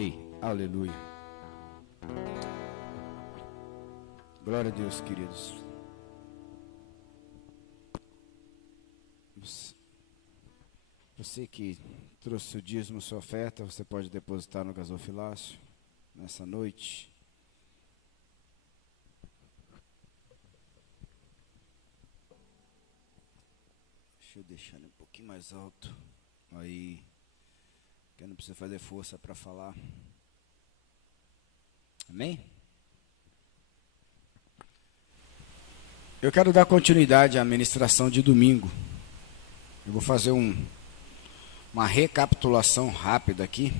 Ei, aleluia. Glória a Deus, queridos. Você que trouxe o dízimo, sua oferta, você pode depositar no gasofilácio nessa noite. Deixa eu deixar ele um pouquinho mais alto. Aí, que eu não preciso fazer força para falar. Amém? Eu quero dar continuidade à ministração de domingo. Eu vou fazer uma recapitulação rápida aqui,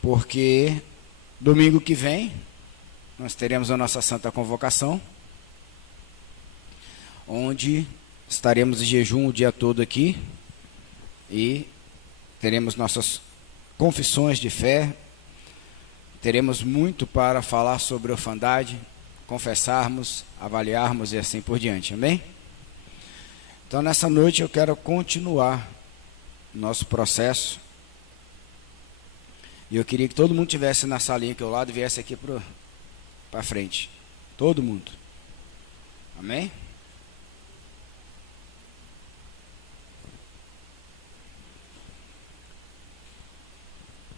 porque domingo que vem nós teremos a nossa Santa Convocação, onde estaremos em jejum o dia todo aqui e teremos nossas confissões de fé, teremos muito para falar sobre orfandade, confessarmos, avaliarmos e assim por diante, amém? Então nessa noite eu quero continuar nosso processo, e eu queria que todo mundo tivesse na salinha aqui ao lado e viesse aqui para frente, todo mundo, amém?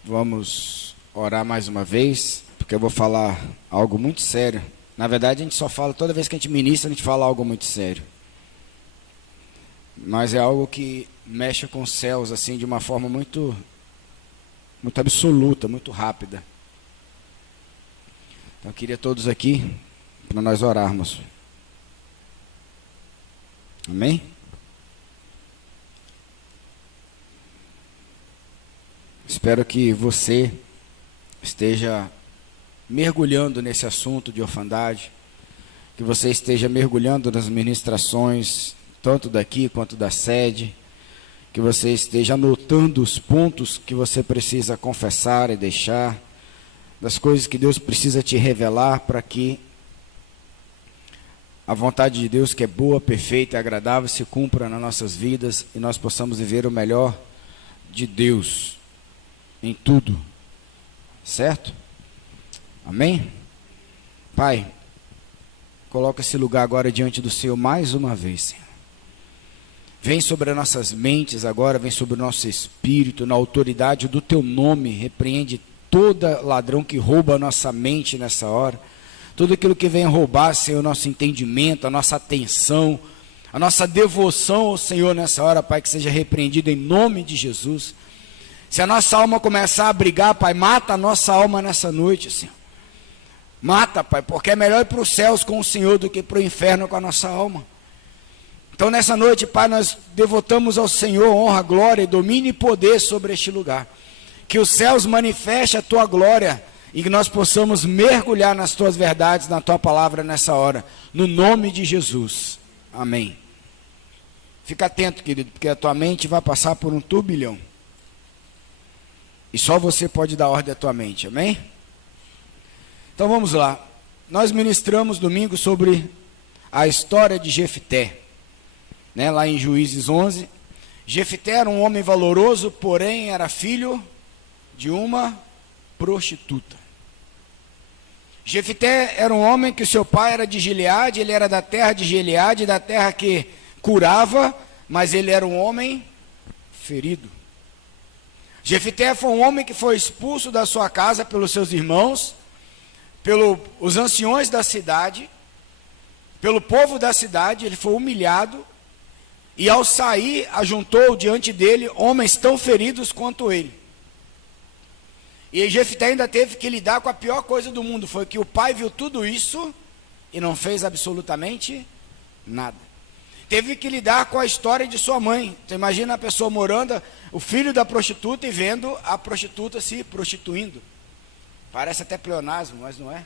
Vamos orar mais uma vez, porque eu vou falar algo muito sério. Na verdade, a gente só fala, toda vez que a gente ministra, a gente fala algo muito sério. Mas é algo que mexe com os céus, assim, de uma forma muito absoluta, muito rápida. Então, eu queria todos aqui, para nós orarmos. Amém? Espero que você esteja mergulhando nesse assunto de orfandade, que você esteja mergulhando nas ministrações, tanto daqui quanto da sede, que você esteja anotando os pontos que você precisa confessar e deixar, das coisas que Deus precisa te revelar para que a vontade de Deus, que é boa, perfeita e agradável, se cumpra nas nossas vidas e nós possamos viver o melhor de Deus em tudo, certo? Amém? Pai, coloca esse lugar agora diante do Senhor mais uma vez, Senhor. Vem sobre as nossas mentes agora, vem sobre o nosso espírito, na autoridade do Teu nome, repreende todo ladrão que rouba a nossa mente nessa hora, tudo aquilo que vem roubar, Senhor, o nosso entendimento, a nossa atenção, a nossa devoção ao Senhor nessa hora, Pai, que seja repreendido em nome de Jesus. Se a nossa alma começar a brigar, Pai, mata a nossa alma nessa noite, Senhor. Mata, Pai, porque é melhor ir para os céus com o Senhor do que para o inferno com a nossa alma. Então nessa noite, Pai, nós devotamos ao Senhor honra, glória, domínio e poder sobre este lugar. Que os céus manifestem a Tua glória e que nós possamos mergulhar nas Tuas verdades, na Tua palavra nessa hora. No nome de Jesus. Amém. Fica atento, querido, porque a tua mente vai passar por um turbilhão. E só você pode dar ordem à tua mente, amém? Então vamos lá. Nós ministramos domingo sobre a história de Jefté, né, lá em Juízes 11. Jefté era um homem valoroso, porém era filho de uma prostituta. Jefté era um homem que o seu pai era de Gileade, ele era da terra de Gileade, da terra que curava, mas ele era um homem ferido. Jefté foi um homem que foi expulso da sua casa pelos seus irmãos, pelos anciões da cidade, pelo povo da cidade, ele foi humilhado, e ao sair, ajuntou diante dele homens tão feridos quanto ele. E Jefté ainda teve que lidar com a pior coisa do mundo, foi que o pai viu tudo isso e não fez absolutamente nada. Teve que lidar com a história de sua mãe. Você imagina a pessoa morando, o filho da prostituta, e vendo a prostituta se prostituindo. Parece até pleonasmo, mas não é.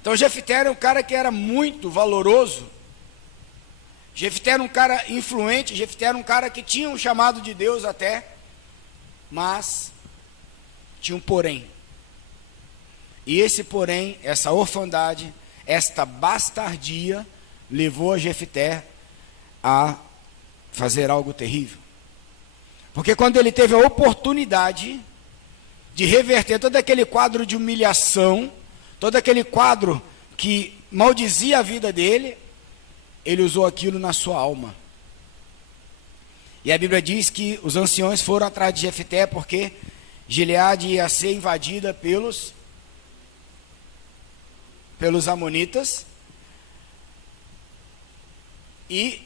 Então Jefté era um cara que era muito valoroso. Jefté era um cara influente, Jefté era um cara que tinha um chamado de Deus até, mas tinha um porém. E esse porém, essa orfandade, esta bastardia, levou a Jefté a fazer algo terrível. Porque quando ele teve a oportunidade de reverter todo aquele quadro de humilhação, todo aquele quadro que maldizia a vida dele, ele usou aquilo na sua alma. E a Bíblia diz que os anciões foram atrás de Jefté porque Gileade ia ser invadida pelos amonitas, e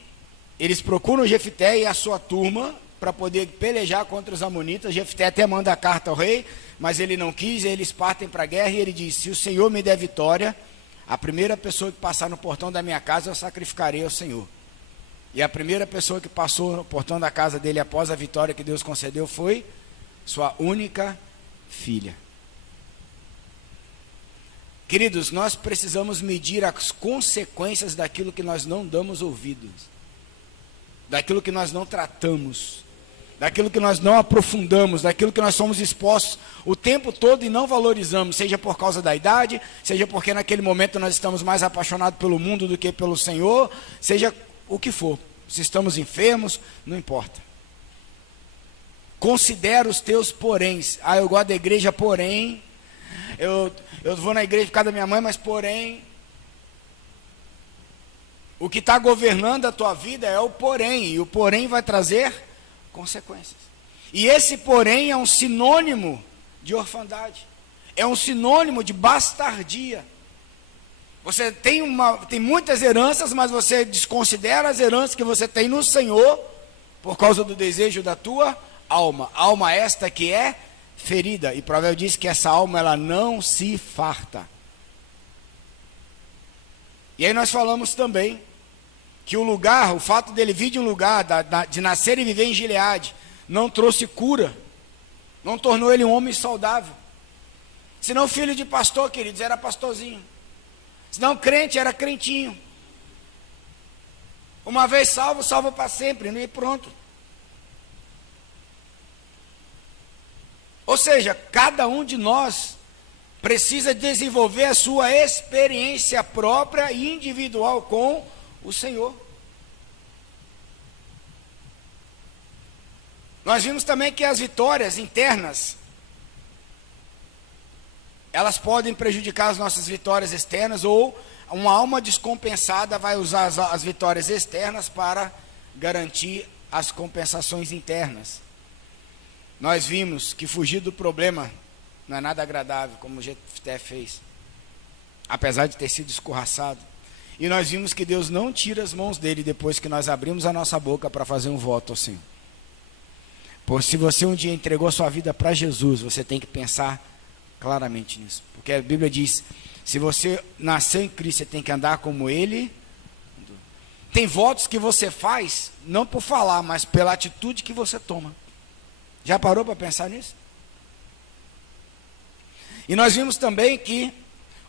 eles procuram Jefté e a sua turma para poder pelejar contra os amonitas. Jefté até manda a carta ao rei, mas ele não quis, eles partem para a guerra, e ele diz: se o Senhor me der vitória, a primeira pessoa que passar no portão da minha casa eu sacrificarei ao Senhor. E a primeira pessoa que passou no portão da casa dele após a vitória que Deus concedeu foi sua única filha. Queridos, nós precisamos medir as consequências daquilo que nós não damos ouvidos, daquilo que nós não tratamos, daquilo que nós não aprofundamos, daquilo que nós somos expostos o tempo todo e não valorizamos, seja por causa da idade, seja porque naquele momento nós estamos mais apaixonados pelo mundo do que pelo Senhor, seja o que for, se estamos enfermos, não importa. Considera os teus poréns. Eu gosto da igreja, porém, eu vou na igreja por causa da minha mãe, mas porém, o que está governando a tua vida é o porém, e o porém vai trazer consequências. E esse porém é um sinônimo de orfandade, é um sinônimo de bastardia. Você tem muitas heranças, mas você desconsidera as heranças que você tem no Senhor, por causa do desejo da tua alma. Alma esta que é ferida, e Provérbio diz que essa alma ela não se farta. E aí nós falamos também que o fato dele vir de um lugar, de nascer e viver em Gileade, não trouxe cura, não tornou ele um homem saudável. Senão filho de pastor, queridos, era pastorzinho. Senão crente, era crentinho. Uma vez salvo, salvo para sempre, e pronto. Ou seja, cada um de nós precisa desenvolver a sua experiência própria e individual com o Senhor. Nós vimos também que as vitórias internas, elas podem prejudicar as nossas vitórias externas, ou uma alma descompensada vai usar as vitórias externas para garantir as compensações internas. Nós vimos que fugir do problema não é nada agradável, como o Jefté fez, apesar de ter sido escorraçado. E nós vimos que Deus não tira as mãos dele depois que nós abrimos a nossa boca para fazer um voto ao Senhor. Pois se você um dia entregou sua vida para Jesus, você tem que pensar claramente nisso. Porque a Bíblia diz, se você nasceu em Cristo, você tem que andar como Ele. Tem votos que você faz, não por falar, mas pela atitude que você toma. Já parou para pensar nisso? E nós vimos também que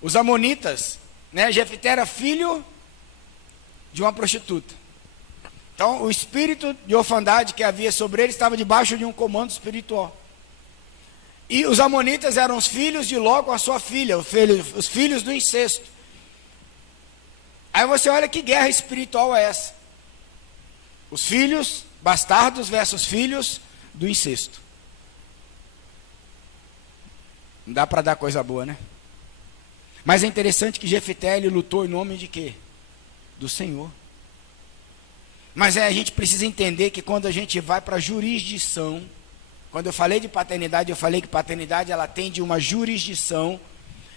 os amonitas, Jefté era filho de uma prostituta. Então o espírito de orfandade que havia sobre ele estava debaixo de um comando espiritual. E os amonitas eram os filhos de Ló com a sua filha, os filhos do incesto. Aí você olha que guerra espiritual é essa. Os filhos bastardos versus filhos do incesto. Não dá para dar coisa boa, né? Mas é interessante que Jefté ele lutou em nome de quê? Do Senhor. Mas a gente precisa entender que quando a gente vai para a jurisdição, quando eu falei de paternidade, eu falei que paternidade ela tem de uma jurisdição,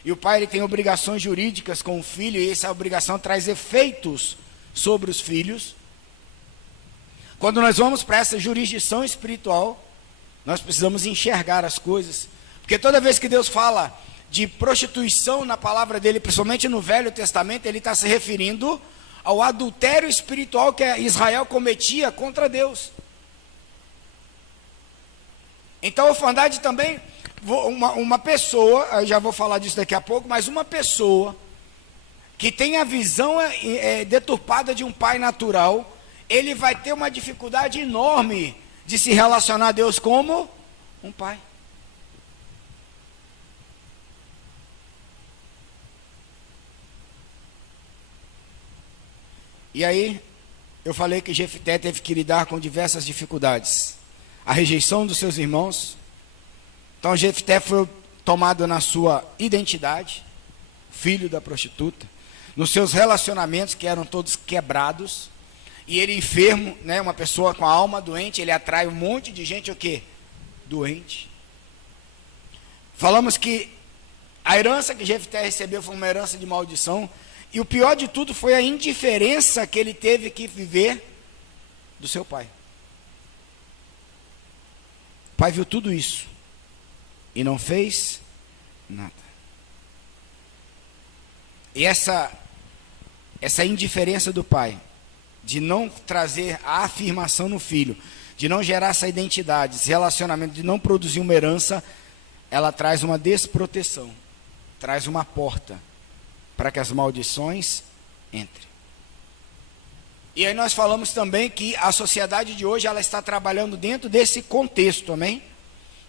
e o pai ele tem obrigações jurídicas com o filho, e essa obrigação traz efeitos sobre os filhos. Quando nós vamos para essa jurisdição espiritual, nós precisamos enxergar as coisas, porque toda vez que Deus fala de prostituição na palavra dele, principalmente no Velho Testamento, ele está se referindo ao adultério espiritual que Israel cometia contra Deus. Então a orfandade também, uma pessoa, eu já vou falar disso daqui a pouco, mas uma pessoa que tem a visão deturpada de um pai natural, ele vai ter uma dificuldade enorme de se relacionar a Deus como um pai. E aí, eu falei que Jefté teve que lidar com diversas dificuldades. A rejeição dos seus irmãos, Então Jefté foi tomado na sua identidade, filho da prostituta, nos seus relacionamentos que eram todos quebrados, e ele enfermo, né, uma pessoa com a alma doente, ele atrai um monte de gente o quê? Doente. Falamos que a herança que Jefté recebeu foi uma herança de maldição, e o pior de tudo foi a indiferença que ele teve que viver do seu pai. O pai viu tudo isso e não fez nada. E essa indiferença do pai, de não trazer a afirmação no filho, de não gerar essa identidade, esse relacionamento, de não produzir uma herança, ela traz uma desproteção, traz uma porta para que as maldições entrem. E aí nós falamos também que a sociedade de hoje, ela está trabalhando dentro desse contexto, amém?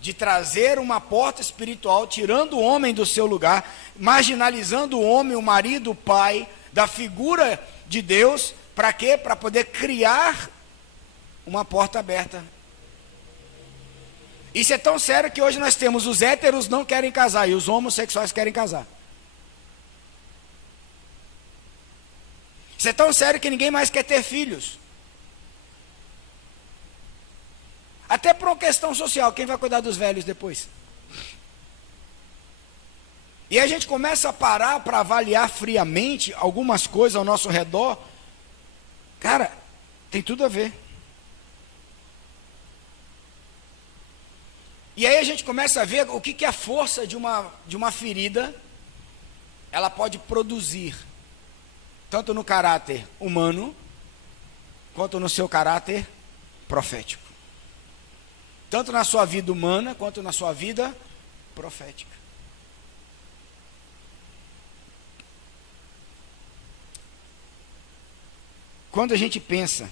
De trazer uma porta espiritual, tirando o homem do seu lugar, marginalizando o homem, o marido, o pai, da figura de Deus, para quê? Para poder criar uma porta aberta. Isso é tão sério que hoje nós temos os héteros não querem casar e os homossexuais querem casar. Isso é tão sério que ninguém mais quer ter filhos. Até por uma questão social, quem vai cuidar dos velhos depois? E a gente começa a parar para avaliar friamente algumas coisas ao nosso redor. Cara, tem tudo a ver. E aí a gente começa a ver o que a força de uma ferida ela pode produzir, tanto no caráter humano, quanto no seu caráter profético. Tanto na sua vida humana, quanto na sua vida profética. Quando a gente pensa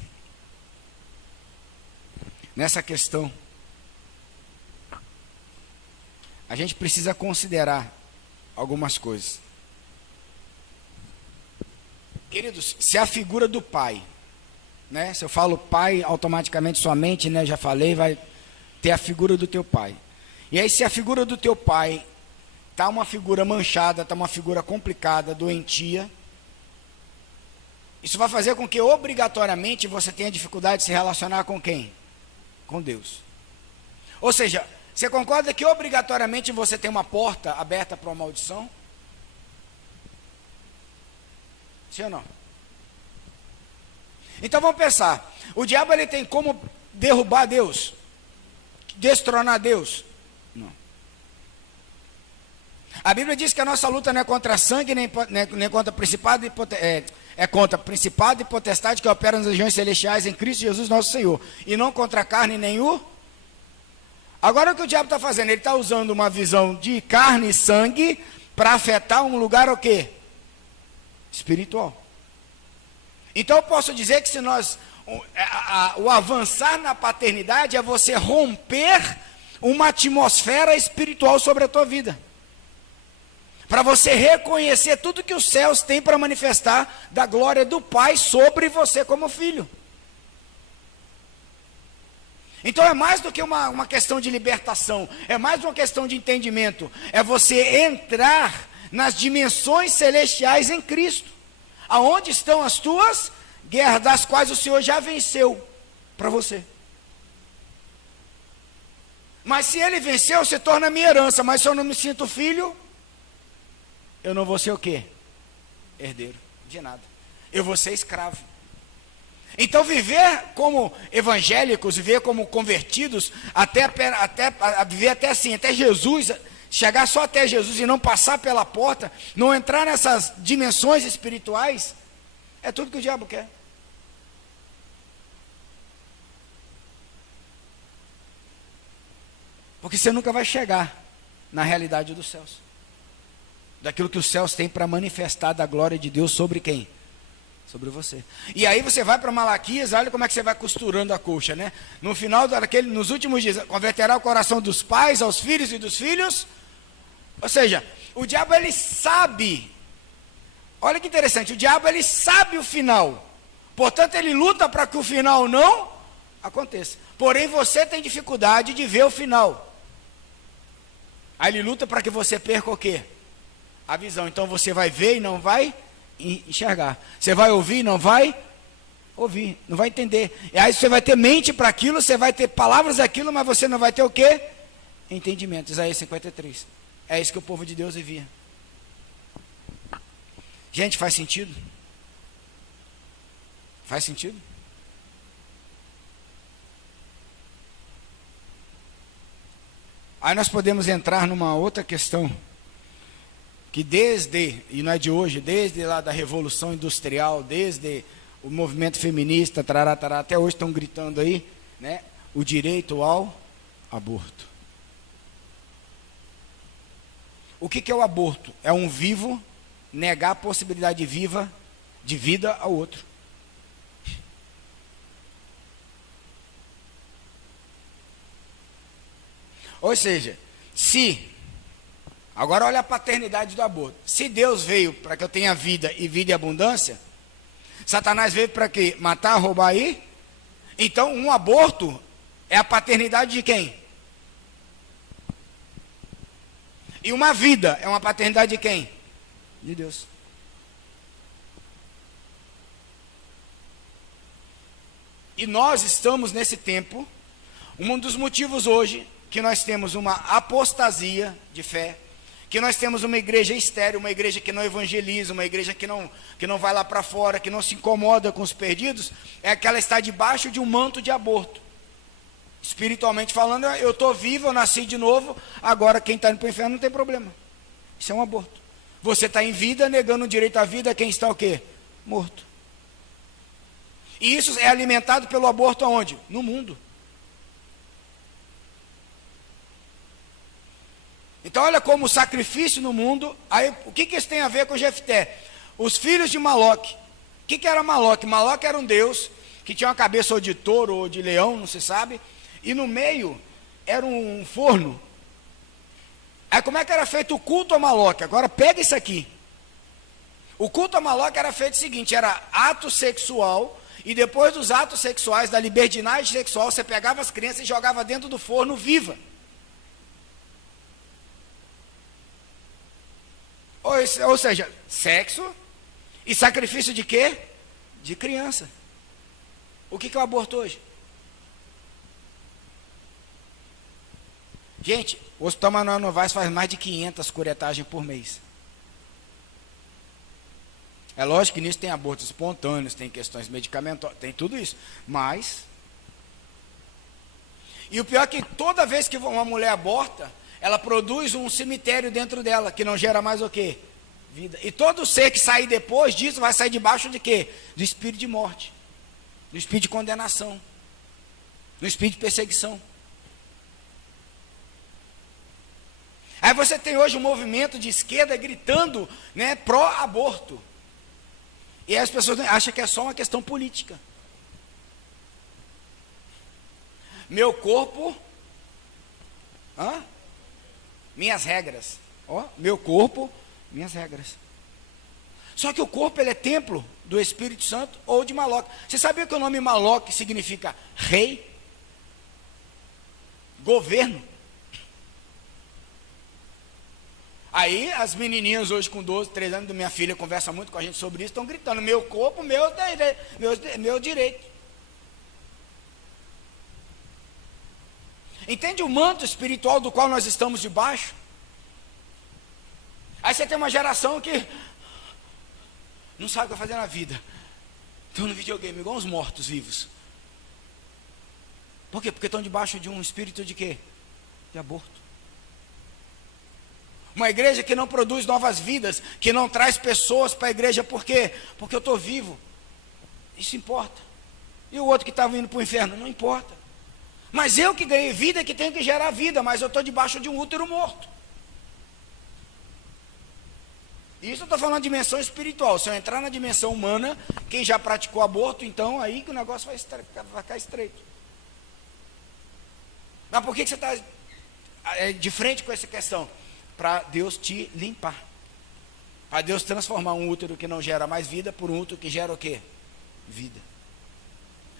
nessa questão, a gente precisa considerar algumas coisas. Queridos, se a figura do pai, né? Se eu falo pai, automaticamente sua mente, né? Já falei, vai ter a figura do teu pai. E aí, se a figura do teu pai está uma figura manchada, está uma figura complicada, doentia, isso vai fazer com que obrigatoriamente você tenha dificuldade de se relacionar com quem? Com Deus. Ou seja, você concorda que obrigatoriamente você tem uma porta aberta para uma maldição? Sim ou não? Então vamos pensar. O diabo ele tem como derrubar Deus? Destronar Deus? Não. A Bíblia diz que a nossa luta não é contra sangue, nem contra principado e contra principado e potestade que operam nas regiões celestiais em Cristo Jesus nosso Senhor. E não contra a carne nem o... Agora o que o diabo está fazendo? Ele está usando uma visão de carne e sangue para afetar um lugar o quê? Espiritual. Então eu posso dizer que se nós... o avançar na paternidade é você romper uma atmosfera espiritual sobre a tua vida. Para você reconhecer tudo que os céus têm para manifestar da glória do Pai sobre você como filho. Então é mais do que uma questão de libertação, é mais uma questão de entendimento, é você entrar nas dimensões celestiais em Cristo, aonde estão as tuas guerras, das quais o Senhor já venceu para você. Mas se Ele venceu, se torna minha herança, mas se eu não me sinto filho, eu não vou ser o quê? Herdeiro de nada, eu vou ser escravo. Então viver como evangélicos, viver como convertidos, viver até assim, até Jesus, chegar só até Jesus e não passar pela porta, não entrar nessas dimensões espirituais, é tudo que o diabo quer. Porque você nunca vai chegar na realidade dos céus, daquilo que os céus têm para manifestar da glória de Deus sobre quem? Sobre você. E aí você vai para Malaquias, olha como é que você vai costurando a colcha, né? No final nos últimos dias, converterá o coração dos pais aos filhos e dos filhos. Ou seja, o diabo ele sabe. Olha que interessante, o diabo ele sabe o final. Portanto, ele luta para que o final não aconteça. Porém, você tem dificuldade de ver o final. Aí ele luta para que você perca o quê? A visão. Então você vai ver e não vai enxergar. Você vai ouvir e não vai ouvir, não vai entender. E aí você vai ter mente para aquilo, você vai ter palavras daquilo, mas você não vai ter o quê? Entendimento. Isaías 53. É isso que o povo de Deus vivia. Gente, faz sentido? Faz sentido? Aí nós podemos entrar numa outra questão, que e não é de hoje, desde lá da Revolução Industrial, desde o movimento feminista, tarará, tarará, até hoje estão gritando aí, né, o direito ao aborto. O que é o aborto? É um vivo negar a possibilidade de vida ao outro. Ou seja, agora olha a paternidade do aborto. Se Deus veio para que eu tenha vida e vida e abundância, Satanás veio para quê? Matar, roubar aí? Então um aborto é a paternidade de quem? E uma vida é uma paternidade de quem? De Deus. E nós estamos nesse tempo, um dos motivos hoje que nós temos uma apostasia de fé, que nós temos uma igreja estéril, uma igreja que não evangeliza, uma igreja que não vai lá para fora, que não se incomoda com os perdidos, é que ela está debaixo de um manto de aborto. Espiritualmente falando, eu estou vivo, eu nasci de novo, agora quem está indo para o inferno não tem problema. Isso é um aborto. Você está em vida, negando o direito à vida, quem está o quê? Morto. E isso é alimentado pelo aborto aonde? No mundo. Então olha como o sacrifício no mundo, aí, o que isso tem a ver com Jefté? Os filhos de Maloque. O que era Maloque? Maloque era um deus que tinha uma cabeça ou de touro ou de leão, não se sabe, e no meio era um forno. Aí como é que era feito o culto a Maloque? Agora pega isso aqui. O culto a Maloque era feito o seguinte, era ato sexual, e depois dos atos sexuais, da libertinagem sexual, você pegava as crianças e jogava dentro do forno viva. Ou seja, sexo e sacrifício de quê? De criança. O que é o aborto hoje? Gente, o Hospital Manuel Novaes faz mais de 500 curetagens por mês. É lógico que nisso tem abortos espontâneos, tem questões medicamentosas, tem tudo isso. Mas, e o pior é que toda vez que uma mulher aborta, ela produz um cemitério dentro dela, que não gera mais o quê? Vida. E todo ser que sair depois disso, vai sair debaixo de quê? Do espírito de morte, do espírito de condenação, do espírito de perseguição. Aí você tem hoje um movimento de esquerda gritando, né, pró-aborto. E aí as pessoas acham que é só uma questão política. Meu corpo, minhas regras. Meu corpo, minhas regras. Só que o corpo ele é templo do Espírito Santo ou de Maloque. Você sabia que o nome Maloque significa rei? Governo? Aí as menininhas hoje com 12, 13 anos, minha filha conversa muito com a gente sobre isso, estão gritando, meu corpo, meu direito. Entende o manto espiritual do qual nós estamos debaixo? Aí você tem uma geração que não sabe o que vai fazer na vida. Estão no videogame, igual os mortos vivos. Por quê? Porque estão debaixo de um espírito de quê? De aborto. Uma igreja que não produz novas vidas, que não traz pessoas para a igreja, por quê? Porque eu estou vivo. Isso importa. E o outro que estava indo para o inferno? Não importa. Mas eu que ganhei vida é que tenho que gerar vida, mas eu estou debaixo de um útero morto. Isso eu estou falando de dimensão espiritual. Se eu entrar na dimensão humana, quem já praticou aborto, então aí que o negócio vai ficar estreito. Mas por que você está de frente com essa questão? Para Deus te limpar. Para Deus transformar um útero que não gera mais vida por um útero que gera o quê? Vida.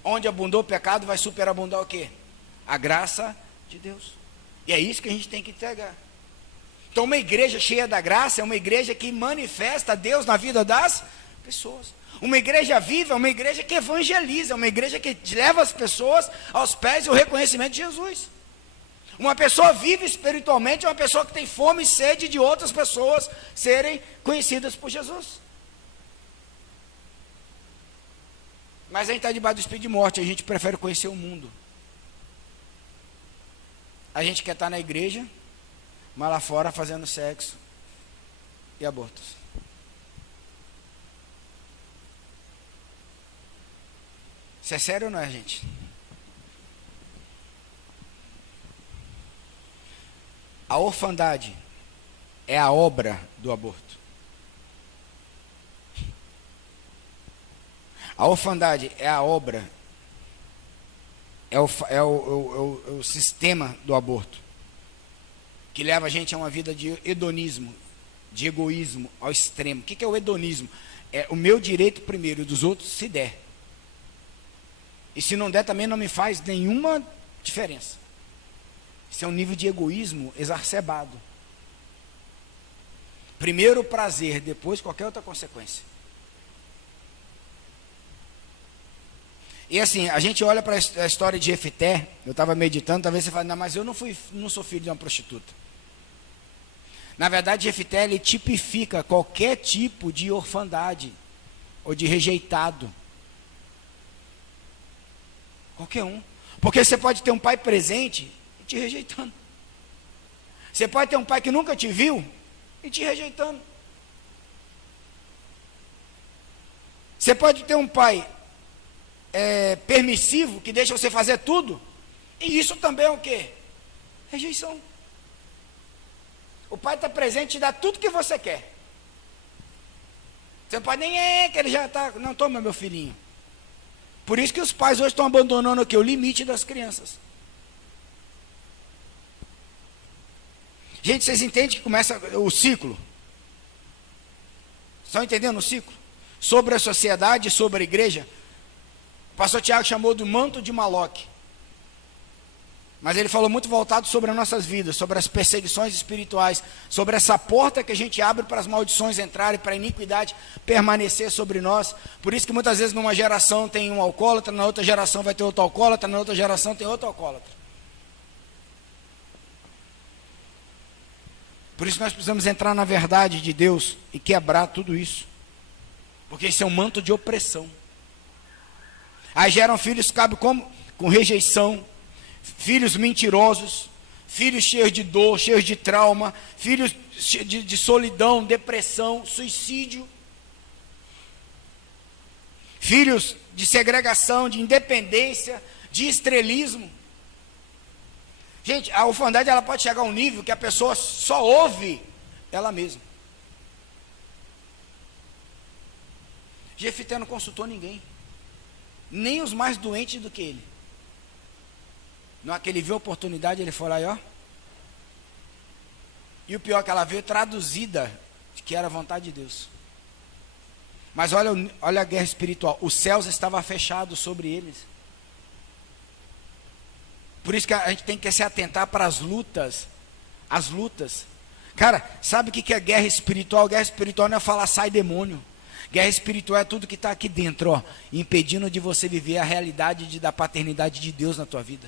Onde abundou o pecado, vai superabundar o quê? A graça de Deus. E é isso que a gente tem que entregar. Então uma igreja cheia da graça é uma igreja que manifesta Deus na vida das pessoas. Uma igreja viva é uma igreja que evangeliza, uma igreja que leva as pessoas aos pés do reconhecimento de Jesus. Uma pessoa viva espiritualmente é uma pessoa que tem fome e sede de outras pessoas serem conhecidas por Jesus. Mas a gente está debaixo do espírito de morte, a gente prefere conhecer o mundo. A gente quer estar na igreja, mas lá fora fazendo sexo e abortos. Isso é sério ou não é, gente? A orfandade é a obra do aborto. A orfandade é a obra, é o sistema do aborto, que leva a gente a uma vida de hedonismo, de egoísmo ao extremo. O que é o hedonismo? É o meu direito primeiro e dos outros se der. E se não der também não me faz nenhuma diferença. Isso é um nível de egoísmo exacerbado. Primeiro o prazer, depois qualquer outra consequência. E assim, a gente olha para a história de Jefté, eu estava meditando, talvez você fale, não, mas eu não sou filho de uma prostituta. Na verdade, Jefté, ele tipifica qualquer tipo de orfandade, ou de rejeitado. Qualquer um. Porque você pode ter um pai presente e te rejeitando. Você pode ter um pai que nunca te viu e te rejeitando. Você pode ter um pai permissivo, que deixa você fazer tudo, e isso também é o quê? Rejeição. O pai está presente e te dá tudo que você quer. Você não pode nem que ele já está, não, toma meu filhinho. Por isso que os pais hoje estão abandonando o quê? O limite das crianças. Gente, vocês entendem que começa o ciclo? Estão entendendo o ciclo? Sobre a sociedade, sobre a igreja. O pastor Tiago chamou do manto de Maloque. Mas ele falou muito voltado sobre as nossas vidas, sobre as perseguições espirituais, sobre essa porta que a gente abre para as maldições entrarem, para a iniquidade permanecer sobre nós. Por isso que muitas vezes numa geração tem um alcoólatra, na outra geração vai ter outro alcoólatra, na outra geração tem outro alcoólatra. Por isso nós precisamos entrar na verdade de Deus e quebrar tudo isso. Porque isso é um manto de opressão. Aí geram filhos, cabe como? Com rejeição, filhos mentirosos, filhos cheios de dor, cheios de trauma, filhos de solidão, depressão, suicídio, filhos de segregação, de independência, de estrelismo. Gente, a orfandade ela pode chegar a um nível que a pessoa só ouve ela mesma. Jefté não consultou ninguém, nem os mais doentes do que ele. Na hora que ele viu a oportunidade, ele foi lá e ó. E o pior é que ela veio traduzida de que era a vontade de Deus. Mas olha a guerra espiritual. Os céus estavam fechados sobre eles. Por isso que a gente tem que se atentar para as lutas. As lutas. Cara, sabe o que é guerra espiritual? Guerra espiritual não é falar sai demônio. Guerra espiritual é tudo que está aqui dentro, ó, impedindo de você viver a realidade da paternidade de Deus na tua vida.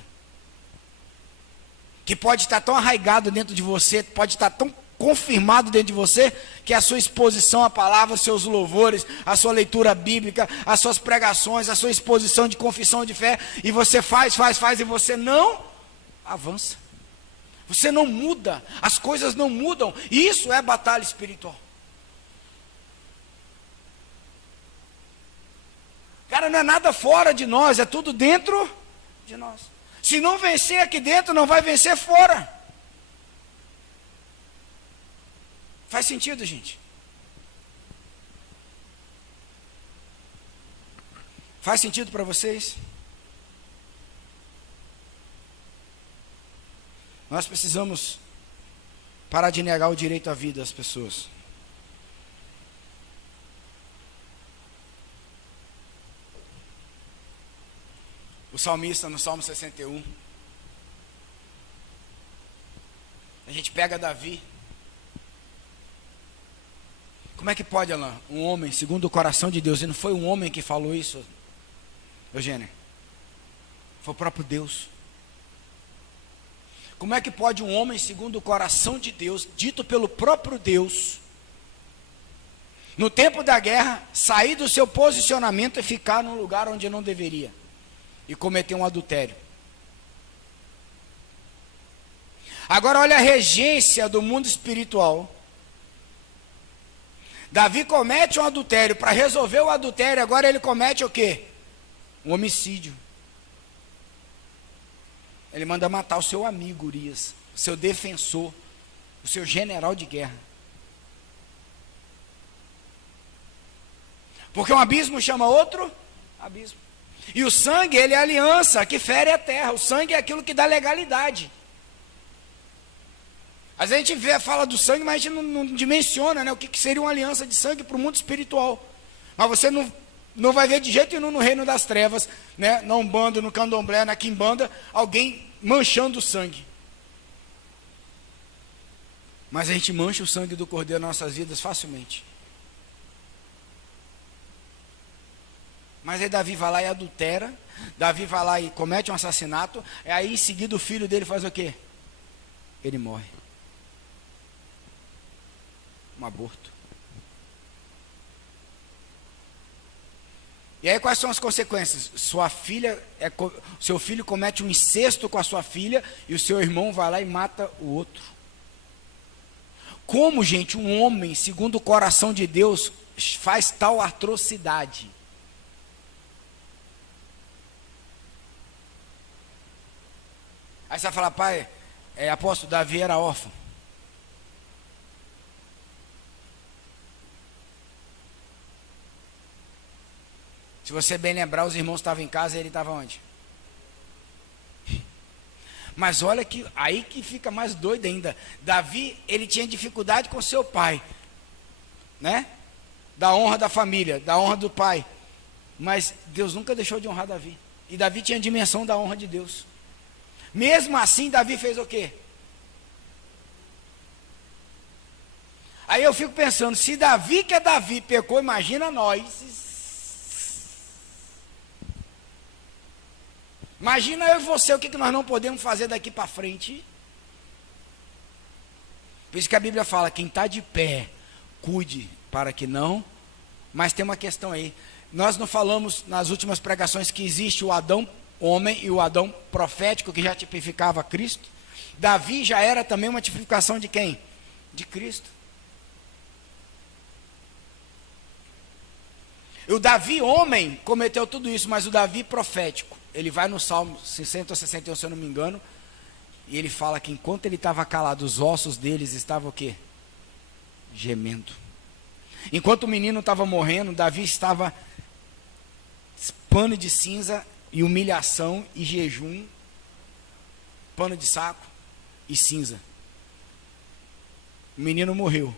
Que pode estar tão arraigado dentro de você, pode estar tão confirmado dentro de você, que a sua exposição à palavra, os seus louvores, a sua leitura bíblica, as suas pregações, a sua exposição de confissão de fé, e você faz, e você não avança. Você não muda, as coisas não mudam, e isso é batalha espiritual. Cara, não é nada fora de nós, é tudo dentro de nós. Se não vencer aqui dentro, não vai vencer fora. Faz sentido, gente? Faz sentido para vocês? Nós precisamos parar de negar o direito à vida às pessoas. O salmista, no Salmo 61, a gente pega Davi, Como é que pode, Alain, um homem segundo o coração de Deus, e não foi um homem que falou isso, Eugênia? Foi o próprio Deus. Como é que pode um homem segundo o coração de Deus, dito pelo próprio Deus, no tempo da guerra, sair do seu posicionamento e ficar num lugar onde não deveria, e cometer um adultério? Agora olha a regência do mundo espiritual. Davi comete um adultério. Para resolver o adultério, agora ele comete o quê? Um homicídio. Ele manda matar o seu amigo Urias, o seu defensor, o seu general de guerra. Porque um abismo chama outro abismo. E o sangue, ele é a aliança que fere a terra. O sangue é aquilo que dá legalidade. Às vezes a gente fala do sangue, mas a gente não dimensiona, né, o que seria uma aliança de sangue para o mundo espiritual. Mas você não vai ver de jeito nenhum no reino das trevas, né, na Umbanda, no Candomblé, na Quimbanda, alguém manchando o sangue. Mas a gente mancha o sangue do Cordeiro nas nossas vidas facilmente. Mas aí Davi vai lá e adultera, Davi vai lá e comete um assassinato, e aí em seguida o filho dele faz o quê? Ele morre. Um aborto. E aí quais são as consequências? Seu filho comete um incesto com a sua filha, e o seu irmão vai lá e mata o outro. Como, gente, um homem, segundo o coração de Deus, faz tal atrocidade? Aí você vai falar, pai, apóstolo, Davi era órfão. Se você bem lembrar, os irmãos estavam em casa e ele estava onde? Mas olha que aí que fica mais doido ainda. Davi, ele tinha dificuldade com seu pai, né? Da honra da família, da honra do pai. Mas Deus nunca deixou de honrar Davi. E Davi tinha a dimensão da honra de Deus. Mesmo assim, Davi fez o quê? Aí eu fico pensando, se Davi, que é Davi, pecou, imagina nós. Imagina eu e você, o que nós não podemos fazer daqui para frente. Por isso que a Bíblia fala, quem está de pé, cuide para que não. Mas tem uma questão aí. Nós não falamos nas últimas pregações que existe o Adão homem e o Adão profético, que já tipificava Cristo. Davi já era também uma tipificação de quem? De Cristo. E o Davi homem cometeu tudo isso, mas o Davi profético, ele vai no Salmo 60 ou 61, se eu não me engano, e ele fala que enquanto ele estava calado, os ossos deles estavam o quê? Gemendo. Enquanto o menino estava morrendo, Davi estava pano de cinza e humilhação e jejum, pano de saco e cinza. O menino morreu.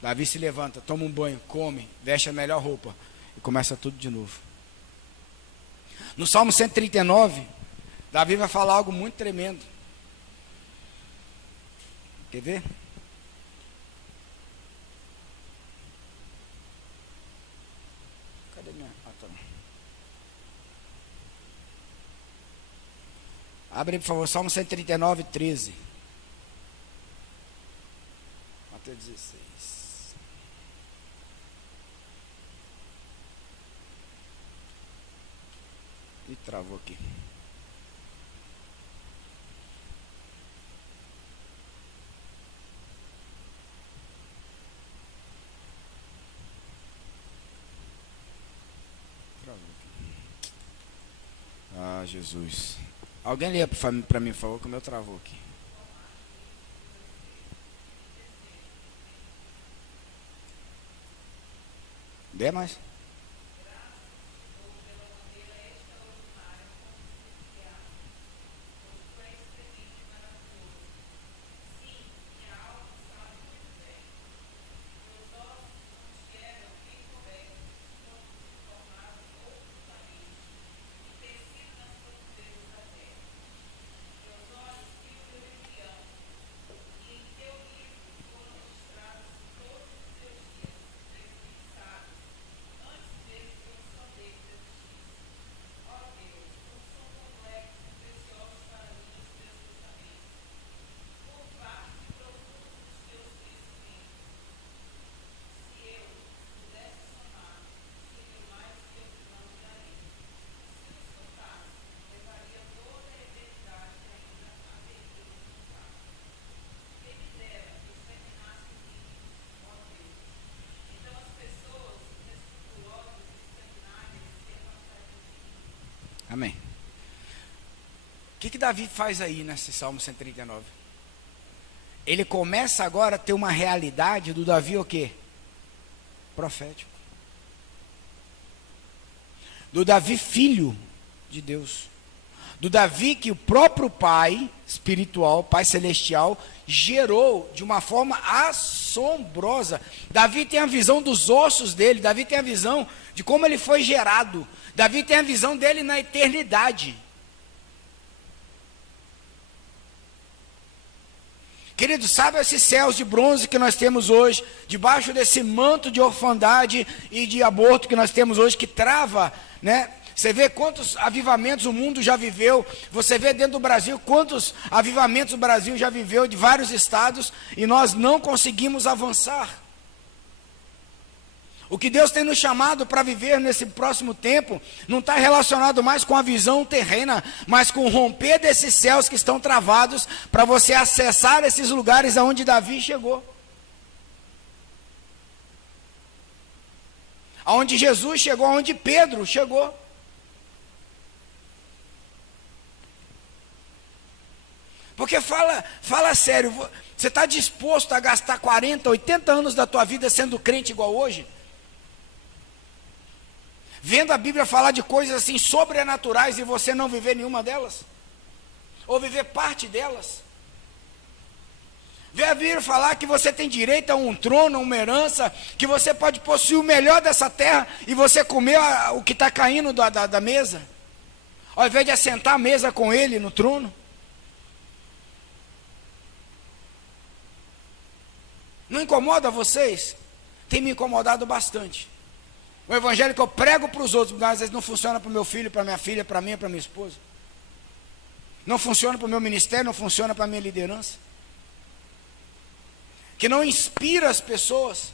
Davi se levanta, toma um banho, come, veste a melhor roupa e começa tudo de novo. No Salmo 139, Davi vai falar algo muito tremendo. Quer ver? Cadê minha... tá. Abre, por favor, Salmo 139, 13. Até 16. E travou aqui. Travou aqui. Ah, Jesus. Alguém lê para mim, por favor, que o meu travou aqui. Dê mais. Amém. O que Davi faz aí nesse Salmo 139? Ele começa agora a ter uma realidade do Davi o quê? Profético. Do Davi filho de Deus. Do Davi que o próprio Pai espiritual, Pai celestial, gerou de uma forma assombrosa. Davi tem a visão dos ossos dele, Davi tem a visão de como ele foi gerado. Davi tem a visão dele na eternidade. Querido, sabe esses céus de bronze que nós temos hoje, debaixo desse manto de orfandade e de aborto que nós temos hoje, que trava, né? Você vê quantos avivamentos o mundo já viveu, você vê dentro do Brasil quantos avivamentos o Brasil já viveu, de vários estados, e nós não conseguimos avançar. O que Deus tem nos chamado para viver nesse próximo tempo, não está relacionado mais com a visão terrena, mas com o romper desses céus que estão travados, para você acessar esses lugares aonde Davi chegou. Aonde Jesus chegou, aonde Pedro chegou. Porque fala sério, você está disposto a gastar 40, 80 anos da tua vida sendo crente igual hoje? Vendo a Bíblia falar de coisas assim sobrenaturais e você não viver nenhuma delas? Ou viver parte delas? Ver a Bíblia falar que você tem direito a um trono, uma herança, que você pode possuir o melhor dessa terra e você comer o que está caindo da mesa, ao invés de assentar a mesa com ele no trono. Não incomoda vocês? Tem me incomodado bastante. O evangelho que eu prego para os outros, mas às vezes não funciona para o meu filho, para minha filha, para mim, para minha esposa. Não funciona para o meu ministério, não funciona para a minha liderança. Que não inspira as pessoas.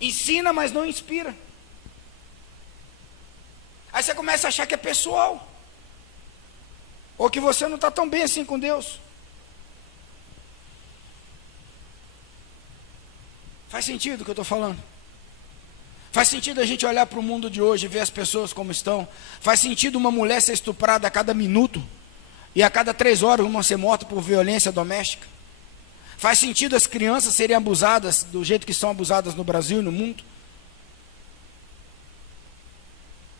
Ensina, mas não inspira. Aí você começa a achar que é pessoal. Ou que você não está tão bem assim com Deus. Faz sentido o que eu estou falando? Faz sentido a gente olhar para o mundo de hoje e ver as pessoas como estão? Faz sentido uma mulher ser estuprada a cada minuto e a cada 3 horas uma ser morta por violência doméstica? Faz sentido as crianças serem abusadas do jeito que são abusadas no Brasil e no mundo?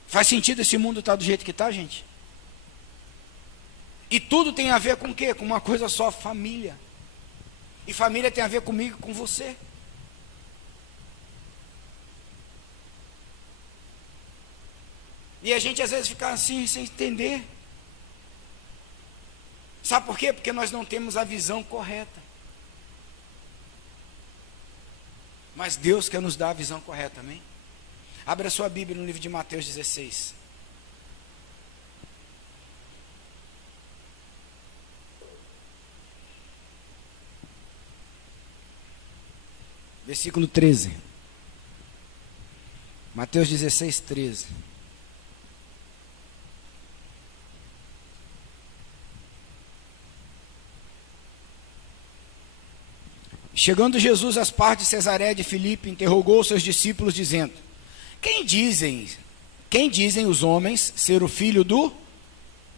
Faz sentido esse mundo estar do jeito que está, gente? E tudo tem a ver com o quê? Com uma coisa só, família. E família tem a ver comigo e com você. E a gente às vezes fica assim, sem entender. Sabe por quê? Porque nós não temos a visão correta. Mas Deus quer nos dar a visão correta, amém? Abra a sua Bíblia no livro de Mateus 16. Versículo 13. Mateus 16, 13. Chegando Jesus às partes de Cesareia de Filipe, interrogou os seus discípulos, dizendo: Quem dizem os homens ser o filho do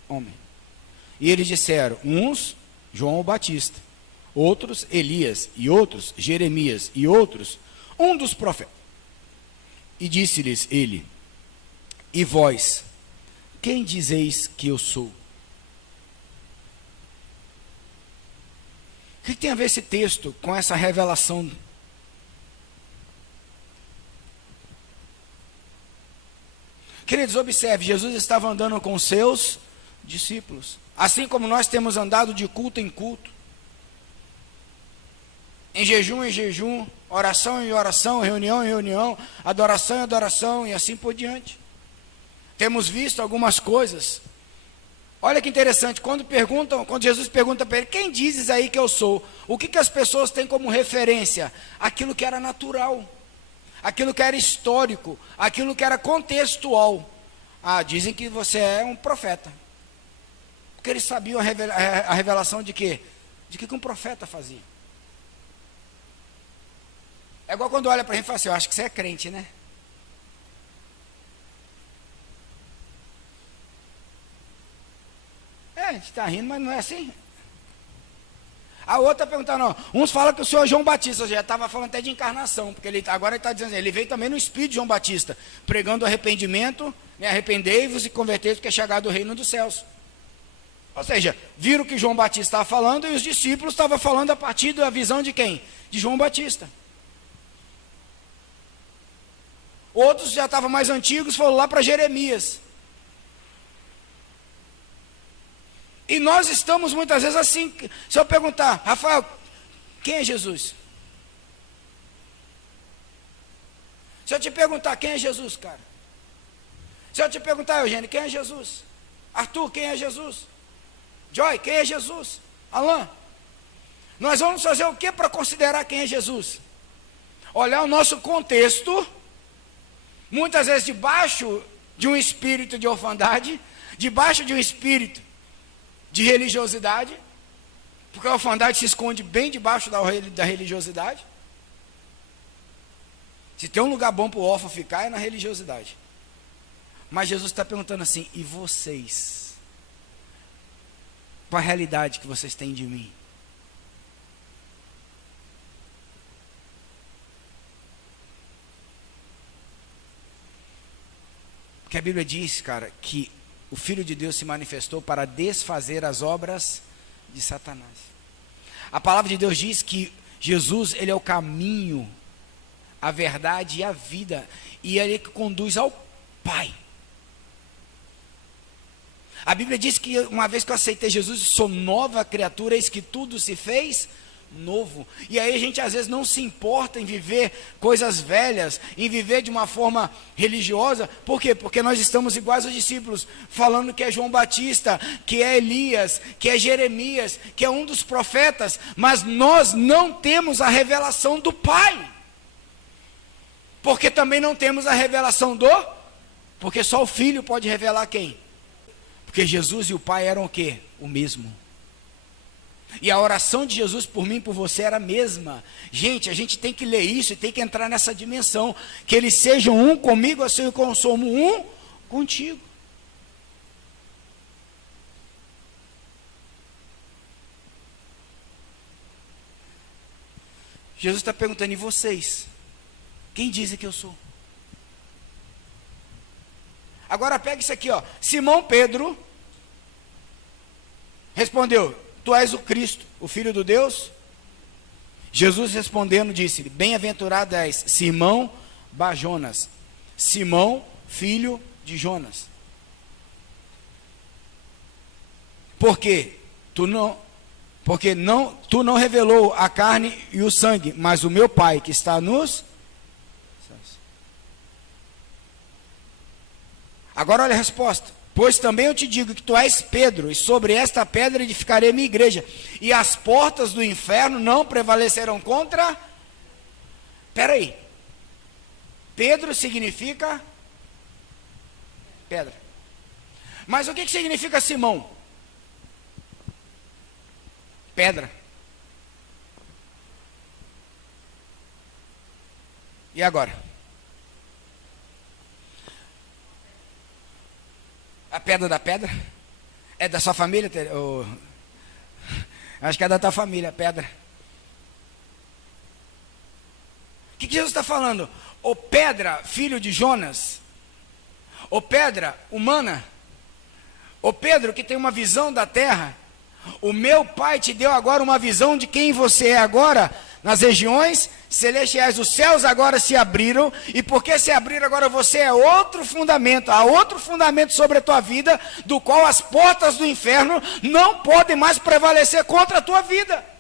homem? E eles disseram: uns, João o Batista, outros, Elias, e outros, Jeremias, e outros, um dos profetas. E disse-lhes ele: E vós, quem dizeis que eu sou? O que tem a ver esse texto com essa revelação? Queridos, observe, Jesus estava andando com seus discípulos, assim como nós temos andado de culto em culto, em jejum, oração em oração, reunião em reunião, adoração em adoração e assim por diante. Temos visto algumas coisas. Olha que interessante, quando Jesus pergunta para ele: quem dizes aí que eu sou? O que as pessoas têm como referência? Aquilo que era natural, aquilo que era histórico, aquilo que era contextual. Dizem que você é um profeta. Porque eles sabiam a revelação de quê? De que um profeta fazia. É igual quando olha para a gente e fala assim: eu acho que você é crente, né? gente está rindo, mas não é assim. A outra perguntando, não, uns falam que o senhor é João Batista, já estava falando até de encarnação, porque agora ele está dizendo, ele veio também no espírito de João Batista, pregando arrependimento, né, arrependei-vos e convertei-vos, que é chegado o reino dos céus. Ou seja, viram o que João Batista estava falando, e os discípulos estavam falando a partir da visão de quem? De João Batista. Outros já estavam mais antigos, foram lá para Jeremias. E nós estamos muitas vezes assim. Se eu perguntar, Rafael, quem é Jesus? Se eu te perguntar, quem é Jesus, cara? Se eu te perguntar, Eugênio, quem é Jesus? Arthur, quem é Jesus? Joy, quem é Jesus? Alan, nós vamos fazer o que para considerar quem é Jesus? Olhar o nosso contexto, muitas vezes debaixo de um espírito de orfandade, debaixo de um espírito de religiosidade, porque a orfandade se esconde bem debaixo da religiosidade. Se tem um lugar bom para o órfão ficar, é na religiosidade. Mas Jesus está perguntando assim, e vocês? Qual a realidade que vocês têm de mim? Porque a Bíblia diz, cara, que o Filho de Deus se manifestou para desfazer as obras de Satanás. A palavra de Deus diz que Jesus, ele é o caminho, a verdade e a vida, e ele é que conduz ao Pai. A Bíblia diz que uma vez que eu aceitei Jesus, sou nova criatura, eis que tudo se fez novo. E aí a gente às vezes não se importa em viver coisas velhas, em viver de uma forma religiosa. Por quê? Porque nós estamos iguais aos discípulos, falando que é João Batista, que é Elias, que é Jeremias, que é um dos profetas, mas nós não temos a revelação do Pai. Porque também não temos a revelação porque só o Filho pode revelar quem? Porque Jesus e o Pai eram o quê? O mesmo. E a oração de Jesus por mim e por você era a mesma. Gente, a gente tem que ler isso e tem que entrar nessa dimensão. Que eles sejam um comigo, assim como somos um contigo. Jesus está perguntando, e vocês? Quem dizem que eu sou? Agora pega isso aqui, ó. Simão Pedro respondeu, tu és o Cristo, o Filho do Deus? Jesus respondendo disse, bem-aventurado és Simão Bajonas, Simão, filho de Jonas. Porque tu não revelou a carne e o sangue, mas o meu Pai que está nos céus. Agora olha a resposta. Pois também eu te digo que tu és Pedro, e sobre esta pedra edificarei minha igreja, e as portas do inferno não prevalecerão contra. Espera aí. Pedro significa pedra. Mas o que significa Simão? Pedra. E agora? A pedra da pedra? É da sua família? Acho que é da tua família, a pedra. O que Jesus está falando? Ô pedra, filho de Jonas? Ô pedra humana? Ô Pedro, que tem uma visão da terra? O meu Pai te deu agora uma visão de quem você é agora, nas regiões celestiais. Os céus agora se abriram, e porque se abriram agora, você é outro fundamento, há outro fundamento sobre a tua vida, do qual as portas do inferno não podem mais prevalecer contra a tua vida.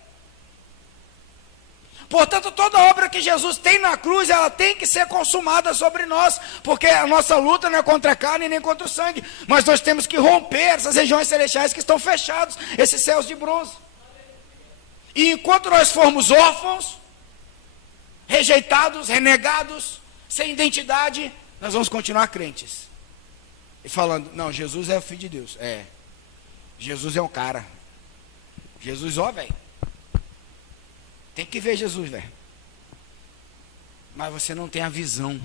Portanto, toda obra que Jesus tem na cruz, ela tem que ser consumada sobre nós, porque a nossa luta não é contra a carne nem contra o sangue, mas nós temos que romper essas regiões celestiais que estão fechados, esses céus de bronze. E enquanto nós formos órfãos, rejeitados, renegados, sem identidade, nós vamos continuar crentes. E falando, não, Jesus é o Filho de Deus. Jesus é um cara. Jesus, velho. Tem que ver Jesus, velho. Mas você não tem a visão.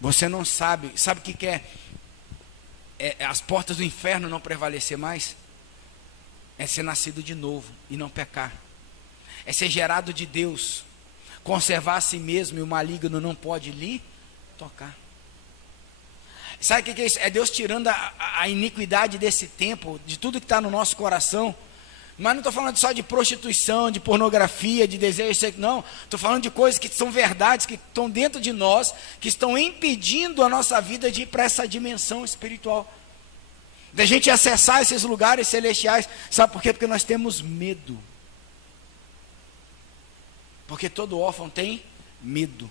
Você não sabe. Sabe o que é? as portas do inferno não prevalecer mais, é ser nascido de novo e não pecar, é ser gerado de Deus, conservar a si mesmo, e o maligno não pode lhe tocar. Sabe o que é isso? É Deus tirando a iniquidade desse tempo, de tudo que está no nosso coração. Mas não estou falando só de prostituição, de pornografia, de desejo, não. Estou falando de coisas que são verdades, que estão dentro de nós, que estão impedindo a nossa vida de ir para essa dimensão espiritual, da gente acessar esses lugares celestiais. Sabe por quê? Porque nós temos medo. Porque todo órfão tem medo.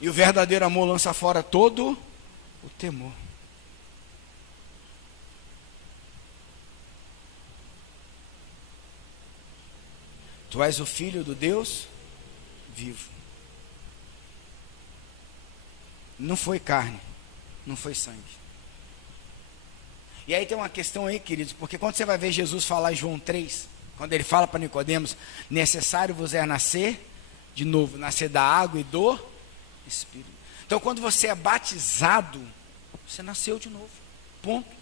E o verdadeiro amor lança fora todo o temor. Tu és o filho do Deus vivo. Não foi carne, não foi sangue. E aí tem uma questão aí, queridos, porque quando você vai ver Jesus falar em João 3, quando ele fala para Nicodemos, necessário vos é nascer de novo, nascer da água e do Espírito. Então quando você é batizado, você nasceu de novo, ponto.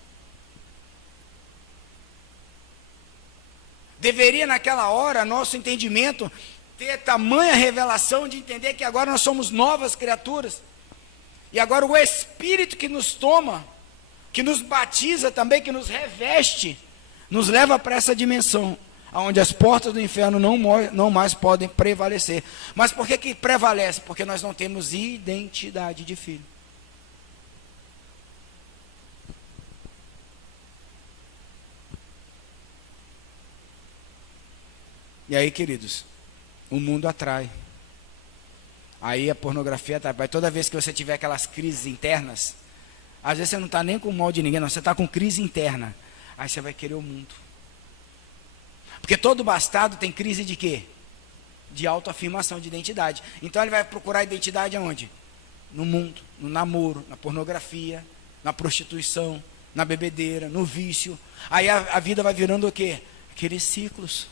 Deveria naquela hora nosso entendimento ter tamanha revelação de entender que agora nós somos novas criaturas. E agora o Espírito que nos toma, que nos batiza também, que nos reveste, nos leva para essa dimensão, onde as portas do inferno não mais podem prevalecer. Mas por que prevalece? Porque nós não temos identidade de filho. E aí, queridos, o mundo atrai. Aí a pornografia atrai. Toda vez que você tiver aquelas crises internas, às vezes você não está nem com mal de ninguém, não, você está com crise interna. Aí você vai querer o mundo. Porque todo bastardo tem crise de quê? De autoafirmação, de identidade. Então ele vai procurar identidade aonde? No mundo, no namoro, na pornografia, na prostituição, na bebedeira, no vício. Aí a vida vai virando o quê? Aqueles ciclos.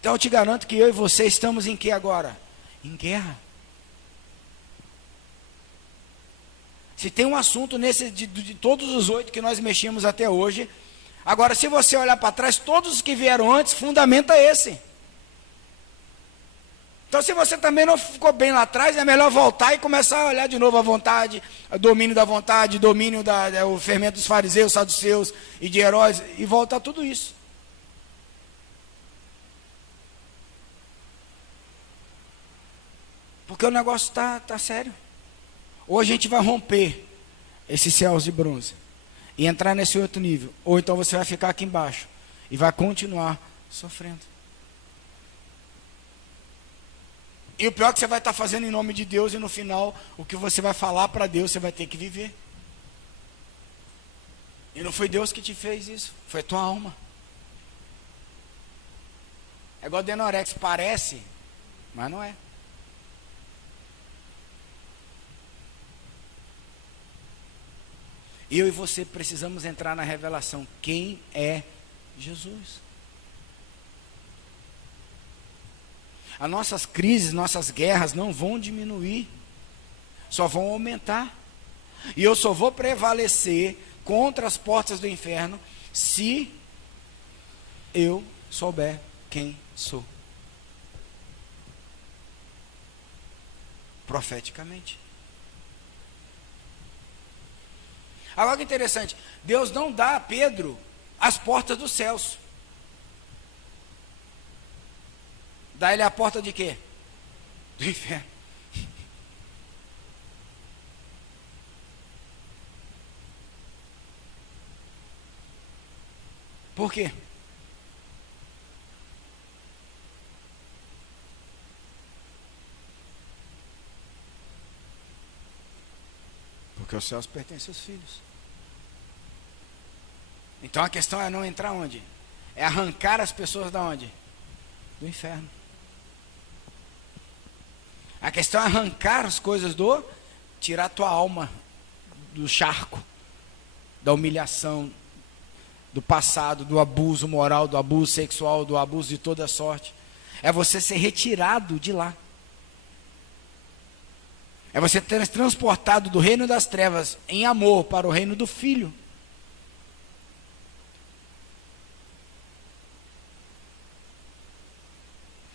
Então eu te garanto que eu e você estamos em que agora? Em guerra. Se tem um assunto nesse de todos os 8 que nós mexemos até hoje, agora se você olhar para trás, todos os que vieram antes, fundamenta esse. Então se você também não ficou bem lá atrás, é melhor voltar e começar a olhar de novo a vontade, o domínio da vontade, domínio o fermento dos fariseus, saduceus e de heróis, e voltar tudo isso. Porque o negócio está sério. Ou a gente vai romper esses céus de bronze e entrar nesse outro nível, ou então você vai ficar aqui embaixo e vai continuar sofrendo. E o pior é que você vai estar fazendo em nome de Deus, e no final o que você vai falar para Deus você vai ter que viver. E não foi Deus que te fez isso, foi a tua alma. É igual Denorex, parece, mas não é. Eu e você precisamos entrar na revelação. Quem é Jesus? As nossas crises, nossas guerras não vão diminuir, só vão aumentar. E eu só vou prevalecer contra as portas do inferno se eu souber quem sou. Profeticamente. Agora que interessante, Deus não dá a Pedro as portas dos céus. Dá ele a porta de quê? Do inferno. Por quê? Porque os céus pertencem aos filhos. Então a questão é não entrar onde? É arrancar as pessoas da onde? Do inferno. A questão é arrancar as coisas tirar a tua alma do charco, da humilhação, do passado, do abuso moral, do abuso sexual, do abuso de toda sorte. É você ser retirado de lá. É você ter transportado do reino das trevas em amor para o reino do Filho.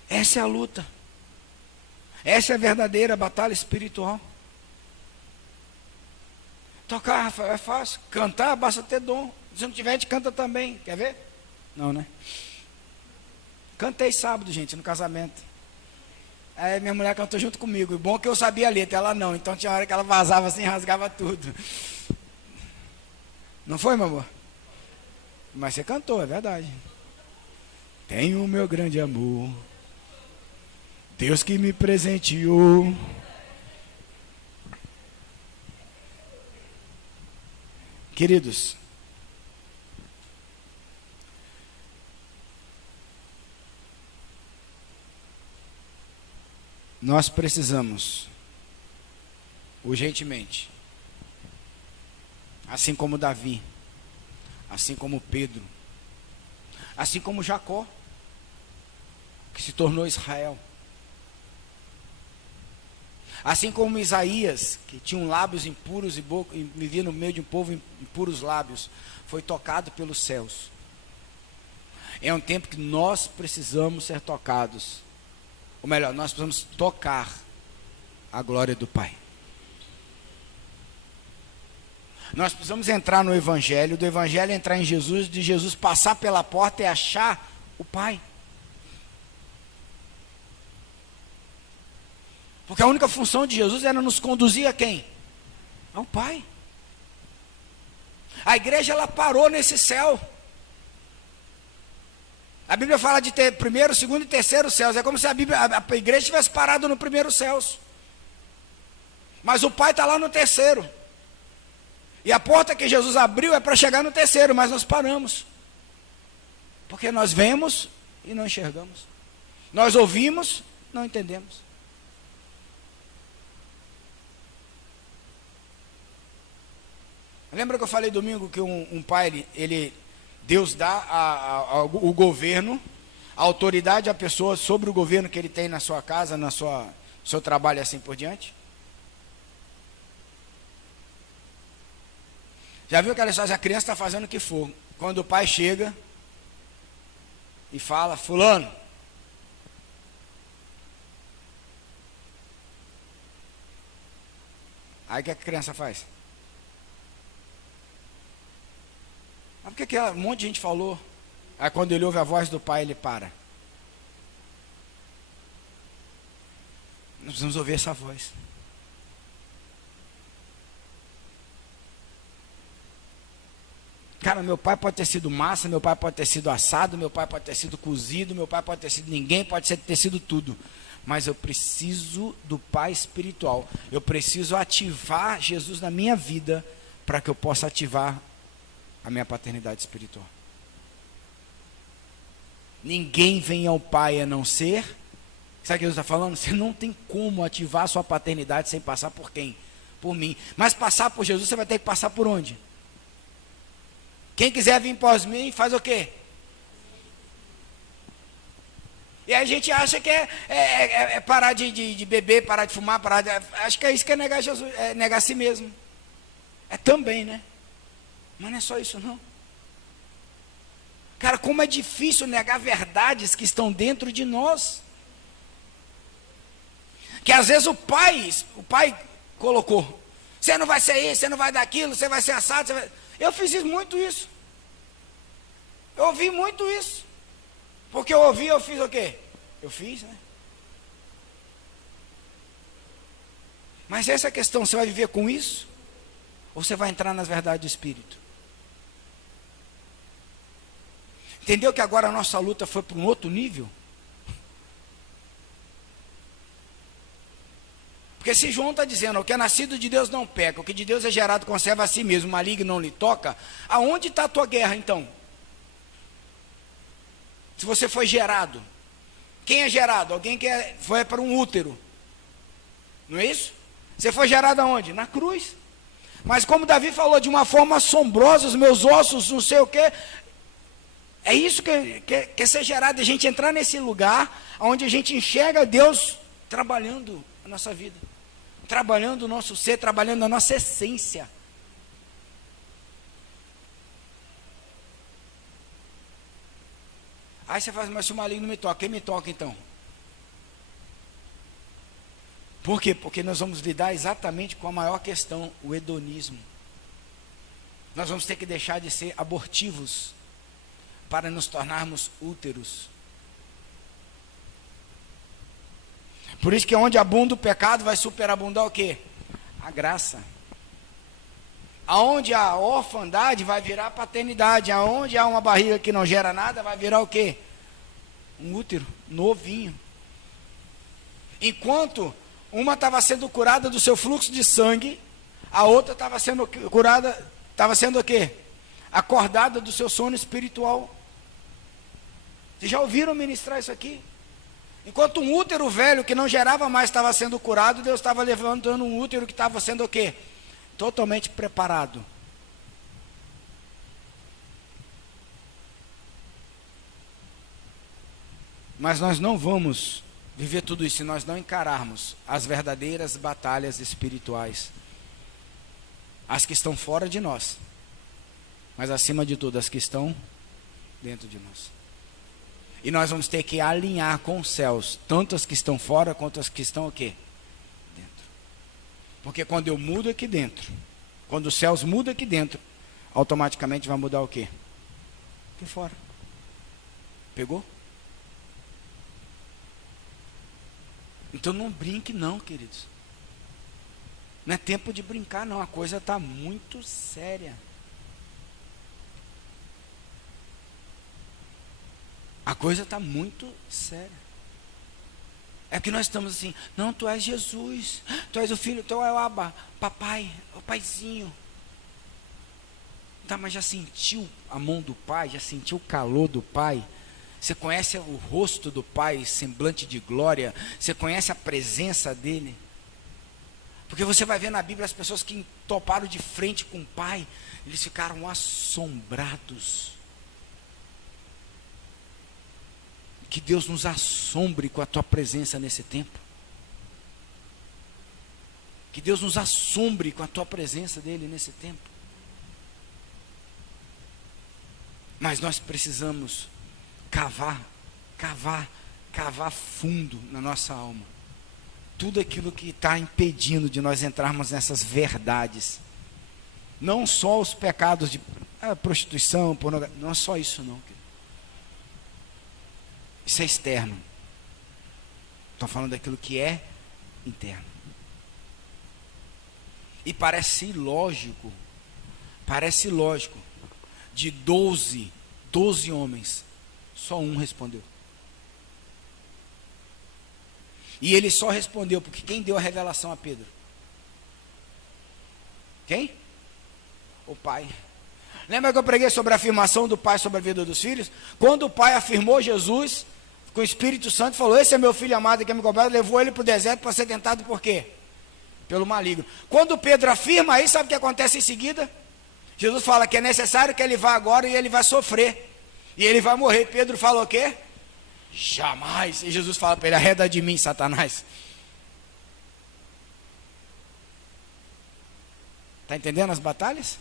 Essa é a luta. Essa é a verdadeira batalha espiritual. Tocar, Rafael, é fácil. Cantar, basta ter dom. Se não tiver, a gente canta também. Quer ver? Não, né? Cantei sábado, gente, no casamento. Aí minha mulher cantou junto comigo. E bom que eu sabia a letra, ela não. Então tinha hora que ela vazava assim, rasgava tudo. Não foi, meu amor? Mas você cantou, é verdade. Tenho o meu grande amor, Deus que me presenteou. Queridos, nós precisamos, urgentemente, assim como Davi, assim como Pedro, assim como Jacó, que se tornou Israel, assim como Isaías, que tinha lábios impuros e vivia no meio de um povo impuros lábios, foi tocado pelos céus. É um tempo que nós precisamos ser tocados. Ou melhor, nós precisamos tocar a glória do Pai. Nós precisamos entrar no Evangelho, do Evangelho entrar em Jesus, de Jesus passar pela porta e achar o Pai. Porque a única função de Jesus era nos conduzir a quem? Ao Pai. A igreja, ela parou nesse céu. A Bíblia fala de ter primeiro, segundo e terceiro céus. É como se a igreja tivesse parado no primeiro céus. Mas o Pai está lá no terceiro. E a porta que Jesus abriu é para chegar no terceiro, mas nós paramos. Porque nós vemos e não enxergamos. Nós ouvimos, não entendemos. Lembra que eu falei domingo que um pai, Deus dá o governo, a autoridade à pessoa sobre o governo que ele tem na sua casa, no seu trabalho e assim por diante? Já viu aquela história, a criança está fazendo o que for, quando o pai chega e fala, fulano, aí o que a criança faz? Mas por que um monte de gente falou? Aí quando ele ouve a voz do pai, ele para. Nós precisamos ouvir essa voz. Cara, meu pai pode ter sido massa, meu pai pode ter sido assado, meu pai pode ter sido cozido, meu pai pode ter sido ninguém, pode ter sido tudo. Mas eu preciso do pai espiritual. Eu preciso ativar Jesus na minha vida para que eu possa ativar a minha paternidade espiritual. Ninguém vem ao Pai a não ser. Sabe o que Jesus está falando? Você não tem como ativar a sua paternidade sem passar por quem? Por mim. Mas passar por Jesus, você vai ter que passar por onde? Quem quiser vir após mim, faz o quê? E a gente acha que é parar de beber, parar de fumar, acho que é isso que é negar Jesus, é negar a si mesmo. É também, né? Mas não é só isso não. Cara, como é difícil negar verdades que estão dentro de nós. Que às vezes o pai colocou. Você não vai ser isso, você não vai dar aquilo, você vai ser assado. Eu fiz muito isso. Eu ouvi muito isso. Porque eu ouvi, eu fiz o quê? Eu fiz, né? Mas essa é a questão, você vai viver com isso? Ou você vai entrar nas verdades do Espírito? Entendeu que agora a nossa luta foi para um outro nível? Porque se João está dizendo, o que é nascido de Deus não peca, o que de Deus é gerado conserva a si mesmo, o maligno não lhe toca, aonde está a tua guerra então? Se você foi gerado, quem é gerado? Alguém que foi para um útero, não é isso? Você foi gerado aonde? Na cruz. Mas como Davi falou, de uma forma assombrosa, os meus ossos, não sei o quê. É isso que quer ser gerado, a gente entrar nesse lugar onde a gente enxerga Deus trabalhando a nossa vida. trabalhando o nosso ser, trabalhando a nossa essência. Aí você fala, mas se o maligno me toca, quem me toca então? Por quê? Porque nós vamos lidar exatamente com a maior questão, o hedonismo. Nós vamos ter que deixar de ser abortivos para nos tornarmos úteros. Por isso que onde abunda o pecado, vai superabundar o quê? A graça. Aonde há orfandade, vai virar paternidade. Aonde há uma barriga que não gera nada, vai virar o quê? Um útero novinho. Enquanto uma estava sendo curada do seu fluxo de sangue, a outra estava sendo curada, estava sendo o quê? Acordada do seu sono espiritual. Vocês já ouviram ministrar isso aqui? Enquanto um útero velho que não gerava mais estava sendo curado, Deus estava levantando um útero que estava sendo o quê? Totalmente preparado. Mas nós não vamos viver tudo isso se nós não encararmos as verdadeiras batalhas espirituais. As que estão fora de nós, mas acima de tudo, as que estão dentro de nós. E nós vamos ter que alinhar com os céus, tanto as que estão fora, quanto as que estão o quê? Dentro. Porque quando eu mudo aqui dentro, quando os céus mudam aqui dentro, automaticamente vai mudar o quê? Aqui fora. Pegou? Então não brinque não, queridos. Não é tempo de brincar não, a coisa está muito séria. A coisa está muito séria. É que nós estamos assim, não, tu és Jesus, tu és o filho, tu é o Abba, papai, o paizinho. Tá, mas já sentiu a mão do pai, já sentiu o calor do pai? Você conhece o rosto do pai, semblante de glória? Você conhece a presença dele? Porque você vai ver na Bíblia as pessoas que toparam de frente com o pai, eles ficaram assombrados. Que Deus nos assombre com a tua presença nesse tempo. Que Deus nos assombre com a tua presença dele nesse tempo. Mas nós precisamos cavar fundo na nossa alma. Tudo aquilo que está impedindo de nós entrarmos nessas verdades. Não só os pecados de prostituição, pornografia, não é só isso não. Isso é externo. Estou falando daquilo que é interno. E parece lógico, de 12 homens, só um respondeu. E ele só respondeu porque quem deu a revelação a Pedro? Quem? O pai. Lembra que eu preguei sobre a afirmação do pai sobre a vida dos filhos? Quando o pai afirmou Jesus com o Espírito Santo, falou, esse é meu filho amado que me completo, levou ele para o deserto para ser tentado por quê? Pelo maligno. Quando Pedro afirma aí, sabe o que acontece em seguida? Jesus fala que é necessário que ele vá agora e ele vai sofrer. E ele vai morrer. Pedro fala o quê? Jamais. E Jesus fala para ele, arreda de mim, Satanás. Está entendendo as batalhas?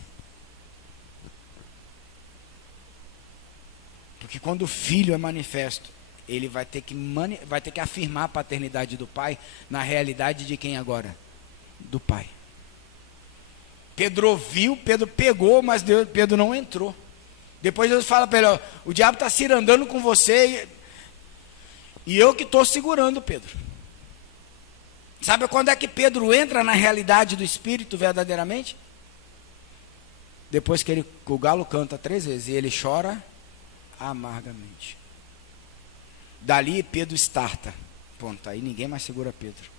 Porque quando o filho é manifesto, ele vai ter que afirmar a paternidade do pai na realidade de quem agora? Do pai. Pedro ouviu, Pedro pegou, mas Pedro não entrou. Depois Jesus fala para ele, ó, o diabo está cirandando com você e eu que estou segurando Pedro. Sabe quando é que Pedro entra na realidade do Espírito verdadeiramente? Depois que o galo canta 3 vezes e ele chora amargamente. Dali Pedro starta. Ponto, aí ninguém mais segura Pedro.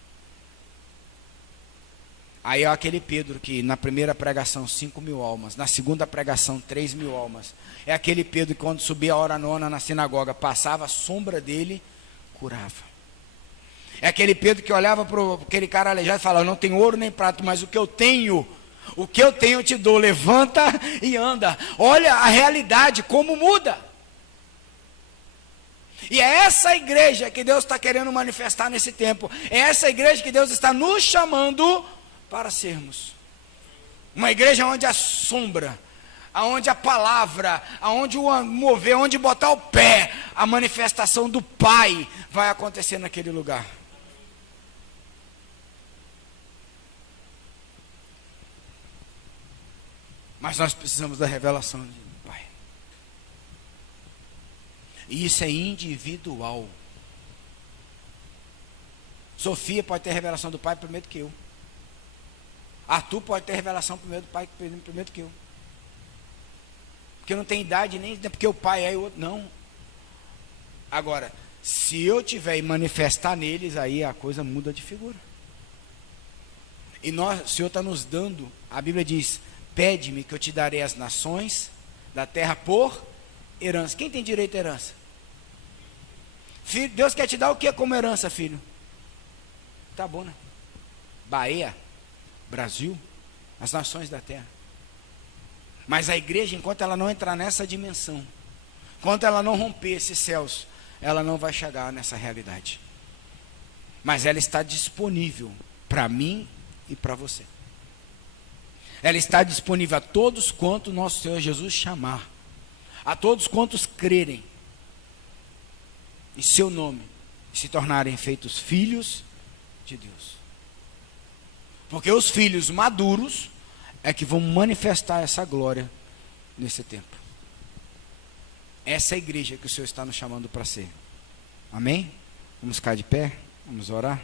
Aí é aquele Pedro que na primeira pregação 5.000 almas, na segunda pregação 3.000 almas. É aquele Pedro que quando subia a hora nona na sinagoga, passava a sombra dele, curava. É aquele Pedro que olhava para aquele cara aleijado e falava, não tenho ouro nem prata, mas o que eu tenho eu te dou, levanta e anda. Olha a realidade, como muda. E é essa igreja que Deus está querendo manifestar nesse tempo. É essa igreja que Deus está nos chamando para sermos. Uma igreja onde a sombra, aonde a palavra, aonde o mover, onde botar o pé, a manifestação do Pai vai acontecer naquele lugar. Mas nós precisamos da revelação do Pai. E isso é individual. Sofia pode ter revelação do Pai primeiro que eu. Arthur pode ter revelação primeiro do Pai primeiro que eu. Porque não tem idade, nem porque o pai é e o outro. Não. Agora, se eu tiver e manifestar neles, aí a coisa muda de figura. E nós, o Senhor está nos dando, a Bíblia diz: pede-me que eu te darei as nações da terra por herança. Quem tem direito à herança? Filho, Deus quer te dar o que como herança, filho? Tá bom, né? Bahia, Brasil, as nações da terra. Mas a igreja, enquanto ela não entrar nessa dimensão, enquanto ela não romper esses céus, ela não vai chegar nessa realidade. Mas ela está disponível para mim e para você. Ela está disponível a todos quanto nosso Senhor Jesus chamar, a todos quantos crerem em seu nome e se tornarem feitos filhos de Deus. Porque os filhos maduros é que vão manifestar essa glória nesse tempo. Essa é a igreja que o Senhor está nos chamando para ser. Amém? Vamos ficar de pé, vamos orar.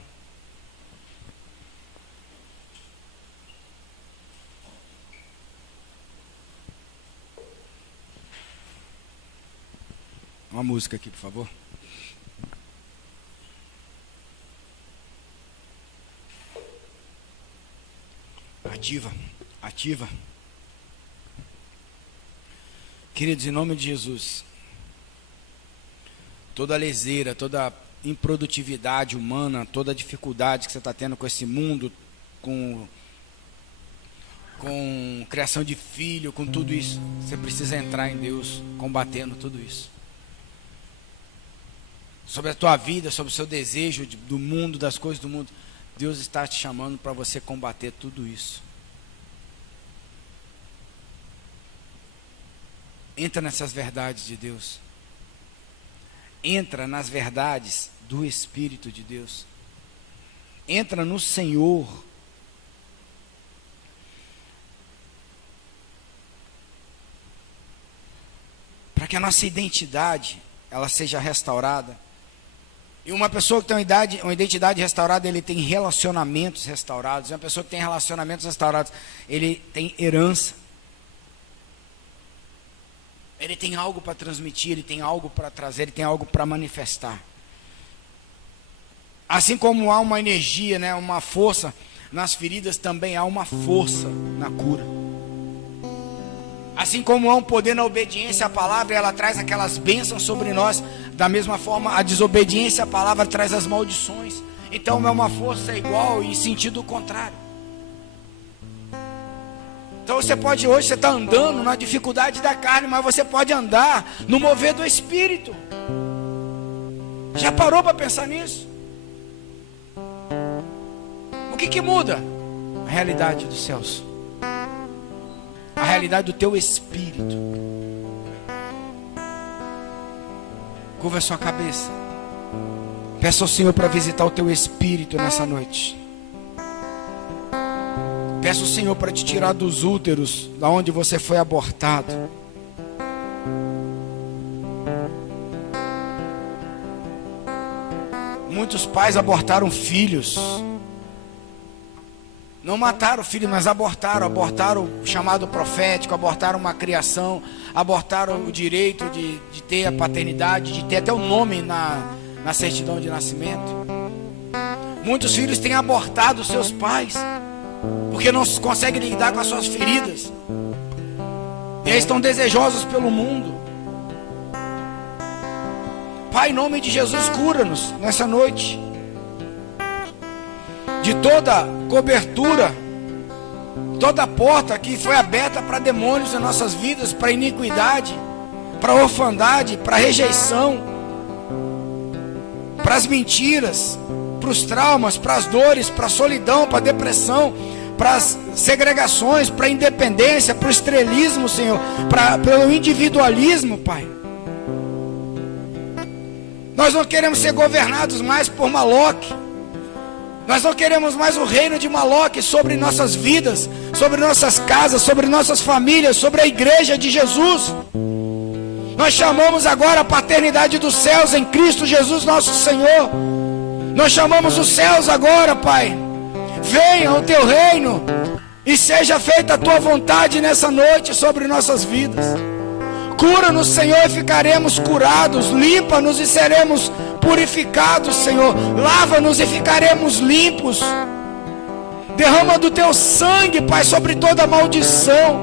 Uma música aqui, por favor. Ativa. Queridos, em nome de Jesus, toda leseira, toda improdutividade humana, toda dificuldade que você está tendo com esse mundo, com criação de filho, com tudo isso, você precisa entrar em Deus, combatendo tudo isso. Sobre a tua vida, sobre o seu desejo do mundo, das coisas do mundo, Deus está te chamando para você combater tudo isso. Entra nessas verdades de Deus. Entra nas verdades do Espírito de Deus. Entra no Senhor. Para que a nossa identidade ela seja restaurada. E uma pessoa que tem uma identidade restaurada, ele tem relacionamentos restaurados. E uma pessoa que tem relacionamentos restaurados, ele tem herança. Ele tem algo para transmitir, ele tem algo para trazer, ele tem algo para manifestar. Assim como há uma energia, né, uma força nas feridas, também há uma força na cura. Assim como há um poder na obediência à palavra, ela traz aquelas bênçãos sobre nós, da mesma forma a desobediência à palavra traz as maldições. Então é uma força igual em sentido contrário. Então você pode, hoje você está andando na dificuldade da carne, mas você pode andar no mover do Espírito. Já parou para pensar nisso? O que muda? A realidade dos céus. A realidade do teu espírito. Curva a sua cabeça. Peça ao Senhor para visitar o teu espírito nessa noite. Peça ao Senhor para te tirar dos úteros, da onde você foi abortado. Muitos pais abortaram filhos. Não mataram o filho, mas abortaram o chamado profético, abortaram uma criação, abortaram o direito de ter a paternidade, de ter até o nome na certidão de nascimento. Muitos filhos têm abortado os seus pais, porque não conseguem lidar com as suas feridas. E eles estão desejosos pelo mundo. Pai, em nome de Jesus, cura-nos nessa noite de toda cobertura, toda porta que foi aberta para demônios em nossas vidas, para iniquidade, para orfandade, para rejeição. para as mentiras, para os traumas, para as dores, para a solidão, para a depressão, para as segregações, para a independência, para o estrelismo, Senhor, pelo individualismo, Pai. Nós não queremos ser governados mais por Maloque. Nós não queremos mais o reino de Maloque sobre nossas vidas, sobre nossas casas, sobre nossas famílias, sobre a igreja de Jesus. Nós chamamos agora a paternidade dos céus em Cristo Jesus nosso Senhor. Nós chamamos os céus agora, Pai. Venha o teu reino e seja feita a tua vontade nessa noite sobre nossas vidas. Cura-nos, Senhor, e ficaremos curados. Limpa-nos e seremos purificados, Senhor. Lava-nos e ficaremos limpos. Derrama do teu sangue, Pai, sobre toda maldição,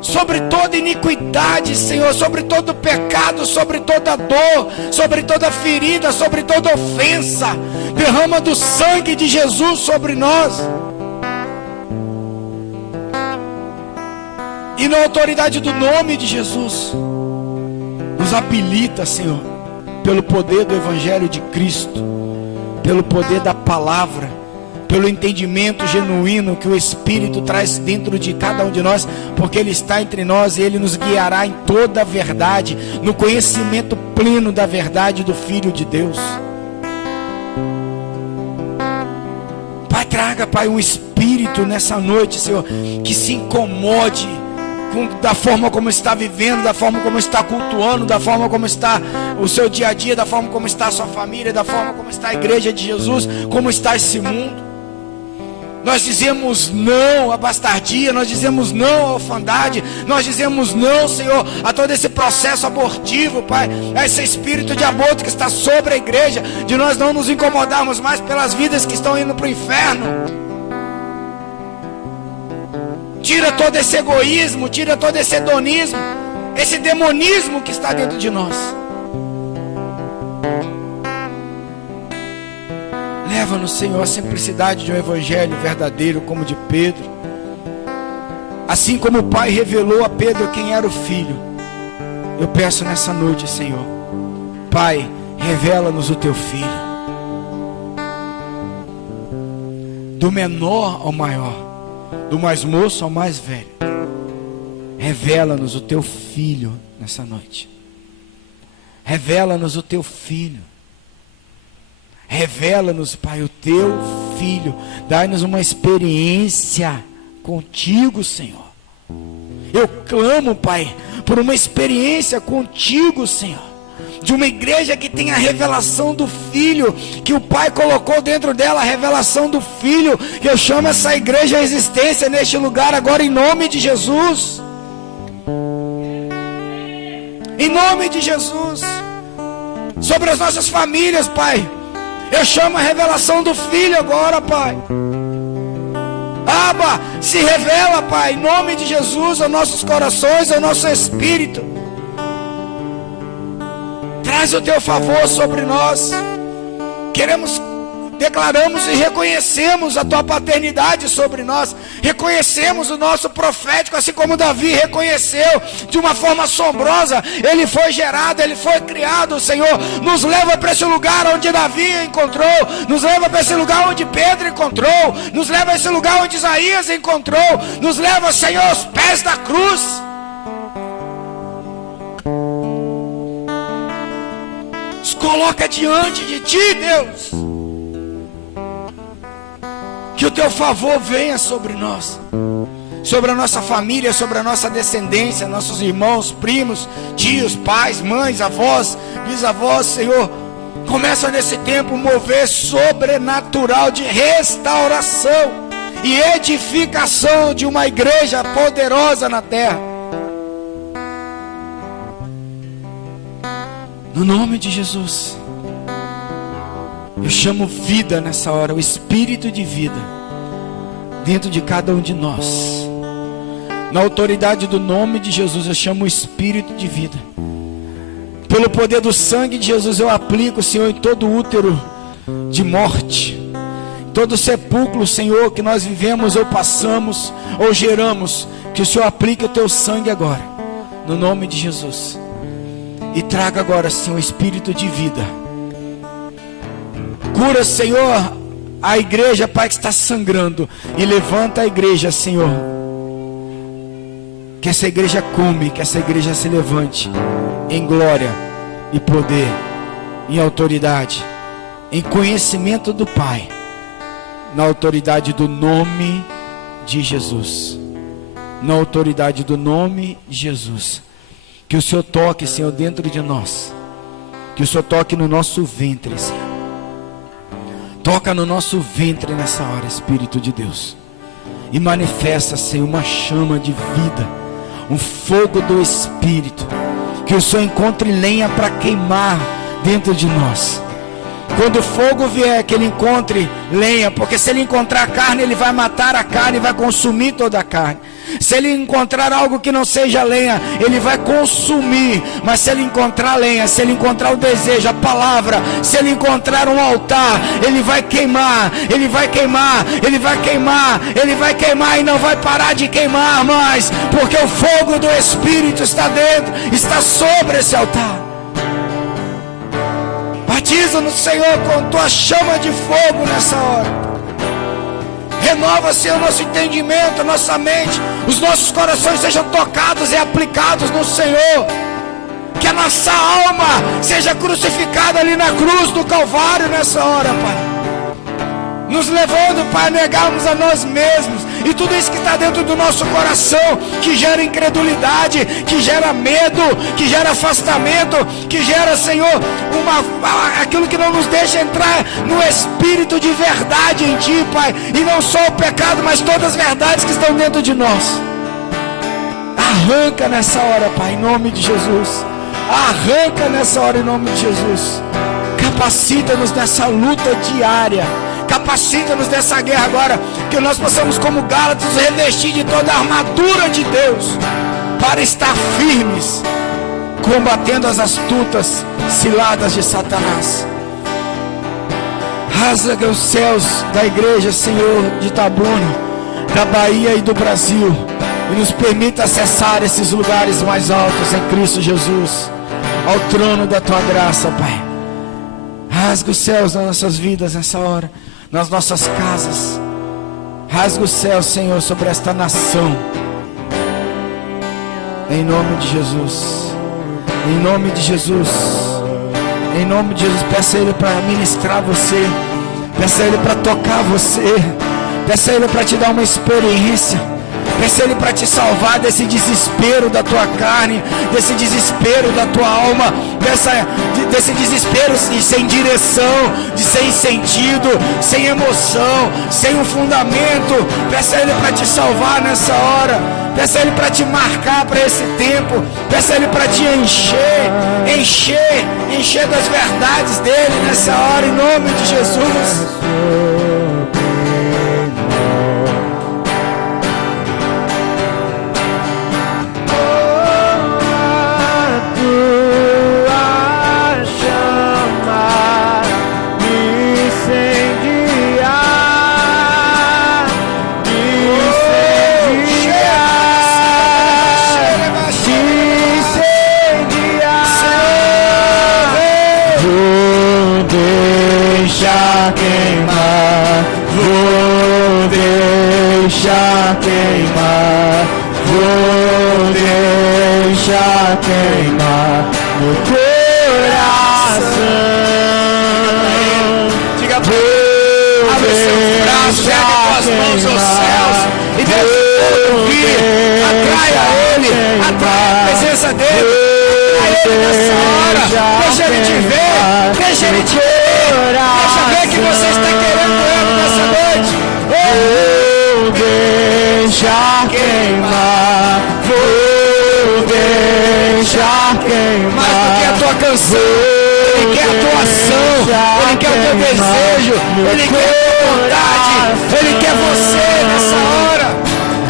sobre toda iniquidade, Senhor, sobre todo pecado, sobre toda dor, sobre toda ferida, sobre toda ofensa. Derrama do sangue de Jesus sobre nós. E na autoridade do nome de Jesus, nos habilita, Senhor, pelo poder do Evangelho de Cristo, pelo poder da palavra, pelo entendimento genuíno que o Espírito traz dentro de cada um de nós, porque Ele está entre nós e Ele nos guiará em toda a verdade, no conhecimento pleno da verdade do Filho de Deus. Pai, traga, Pai, um espírito nessa noite, Senhor, que se incomode da forma como está vivendo, da forma como está cultuando, da forma como está o seu dia a dia, da forma como está a sua família, da forma como está a igreja de Jesus, como está esse mundo. Nós dizemos não à bastardia, nós dizemos não à orfandade, nós dizemos não, Senhor, a todo esse processo abortivo, Pai, a esse espírito de aborto que está sobre a igreja, de nós não nos incomodarmos mais pelas vidas que estão indo para o inferno. Tira todo esse egoísmo, tira todo esse hedonismo, esse demonismo que está dentro de nós. Leva-nos, Senhor, a simplicidade de um evangelho verdadeiro como o de Pedro. Assim como o Pai revelou a Pedro quem era o Filho, eu peço nessa noite, Senhor, Pai, revela-nos o teu Filho, do menor ao maior, do mais moço ao mais velho. Revela-nos o teu Filho nessa noite. Revela-nos o teu Filho. Revela-nos, Pai, o teu Filho. Dai-nos uma experiência contigo, Senhor. Eu clamo, Pai, por uma experiência contigo, Senhor. De uma igreja que tem a revelação do Filho, que o Pai colocou dentro dela, a revelação do Filho. Eu chamo essa igreja à existência neste lugar agora, em nome de Jesus. Em nome de Jesus. Sobre as nossas famílias, Pai, eu chamo a revelação do Filho agora, Pai. Abba, se revela, Pai, em nome de Jesus, aos nossos corações, ao nosso espírito. Traz o teu favor sobre nós. Declaramos e reconhecemos a tua paternidade sobre nós. Reconhecemos o nosso profético, assim como Davi reconheceu de uma forma assombrosa. Ele foi gerado, ele foi criado, Senhor. Nos leva para esse lugar onde Davi encontrou. Nos leva para esse lugar onde Pedro encontrou. Nos leva a esse lugar onde Isaías encontrou. Nos leva, Senhor, aos pés da cruz. Nos coloca diante de ti, Deus. Que o teu favor venha sobre nós, sobre a nossa família, sobre a nossa descendência, nossos irmãos, primos, tios, pais, mães, avós, bisavós, Senhor. Começa nesse tempo um mover sobrenatural de restauração e edificação de uma igreja poderosa na terra. No nome de Jesus. Eu chamo vida nessa hora, o espírito de vida dentro de cada um de nós. Na autoridade do nome de Jesus, eu chamo o espírito de vida. Pelo poder do sangue de Jesus, eu aplico, Senhor, em todo útero de morte, todo sepulcro, Senhor, que nós vivemos ou passamos ou geramos, que o Senhor aplique o teu sangue agora, no nome de Jesus. E traga agora, Senhor, o espírito de vida Cura, Senhor, a igreja, Pai, que está sangrando. E levanta a igreja, Senhor. Que essa igreja come, que essa igreja se levante em glória e poder, em autoridade, em conhecimento do Pai, na autoridade do nome de Jesus. Na autoridade do nome de Jesus. Que o Senhor toque, Senhor, dentro de nós. Que o Senhor toque no nosso ventre, Senhor. Toca no nosso ventre nessa hora, Espírito de Deus. E manifesta, Senhor, uma chama de vida, um fogo do Espírito. Que o Senhor encontre lenha para queimar dentro de nós. Quando o fogo vier, que ele encontre lenha, porque se ele encontrar carne, ele vai matar a carne e vai consumir toda a carne. Se ele encontrar algo que não seja lenha, ele vai consumir. Mas se ele encontrar lenha, se ele encontrar o desejo, a palavra, se ele encontrar um altar, ele vai queimar, ele vai queimar, ele vai queimar, ele vai queimar e não vai parar de queimar mais, porque o fogo do Espírito está dentro, está sobre esse altar. Batiza-nos, Senhor, com tua chama de fogo nessa hora. Renova, Senhor, nosso entendimento, nossa mente, os nossos corações sejam tocados e aplicados no Senhor. Que a nossa alma seja crucificada ali na cruz do Calvário nessa hora, Pai. Nos levando, Pai, a negarmos a nós mesmos e tudo isso que está dentro do nosso coração, que gera incredulidade, que gera medo, que gera afastamento, que gera, Senhor, aquilo que não nos deixa entrar no Espírito de verdade em Ti, Pai, e não só o pecado, mas todas as verdades que estão dentro de nós. Arranca nessa hora, Pai, em nome de Jesus. Arranca nessa hora, em nome de Jesus. Capacita-nos nessa luta diária. Capacita-nos dessa guerra agora, que nós possamos, como Gálatas, nos revestir de toda a armadura de Deus, para estar firmes, combatendo as astutas ciladas de Satanás. Rasga os céus da igreja, Senhor, de Itabuna, da Bahia e do Brasil, e nos permita acessar esses lugares mais altos em Cristo Jesus, ao trono da Tua graça, Pai. Rasga os céus nas nossas vidas nessa hora, nas nossas casas. Rasga o céu, Senhor, sobre esta nação. Em nome de Jesus. Em nome de Jesus. Em nome de Jesus. Peça a Ele para ministrar você. Peça a Ele para tocar você. Peça a Ele para te dar uma experiência. Peça a Ele para te salvar desse desespero da tua carne, desse desespero da tua alma, desse desespero de sem direção, de sem sentido, sem emoção, sem um fundamento. Peça a Ele para te salvar nessa hora. Peça a Ele para te marcar para esse tempo. Peça a Ele para te encher das verdades dEle nessa hora, em nome de Jesus. Queimar no coração. Diga para Ele, abre seus braços, ergue tuas mãos aos céus e deixa o povo vir. Atrai a Ele, atrai a presença dEle, atrai Ele nessa hora. Deixa Ele te ver, deixa Ele te ver, deixa ver que você está querendo Ele nessa noite. Vou deixar queimar, vou deixar queimar. Mais do que a tua canção, Ele quer a tua ação, Ele quer o teu desejo, Ele quer a tua vontade, Ele quer você nessa hora.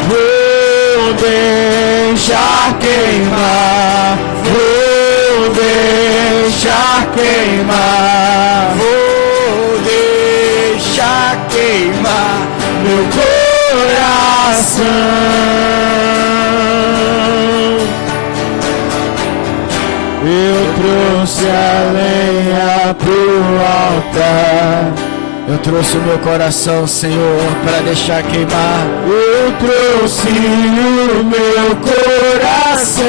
Vou deixar queimar, vou deixar queimar, Vou deixar queimar meu coração. Eu trouxe a lenha pro altar. Eu trouxe o meu coração, Senhor, para deixar queimar. Eu trouxe o meu coração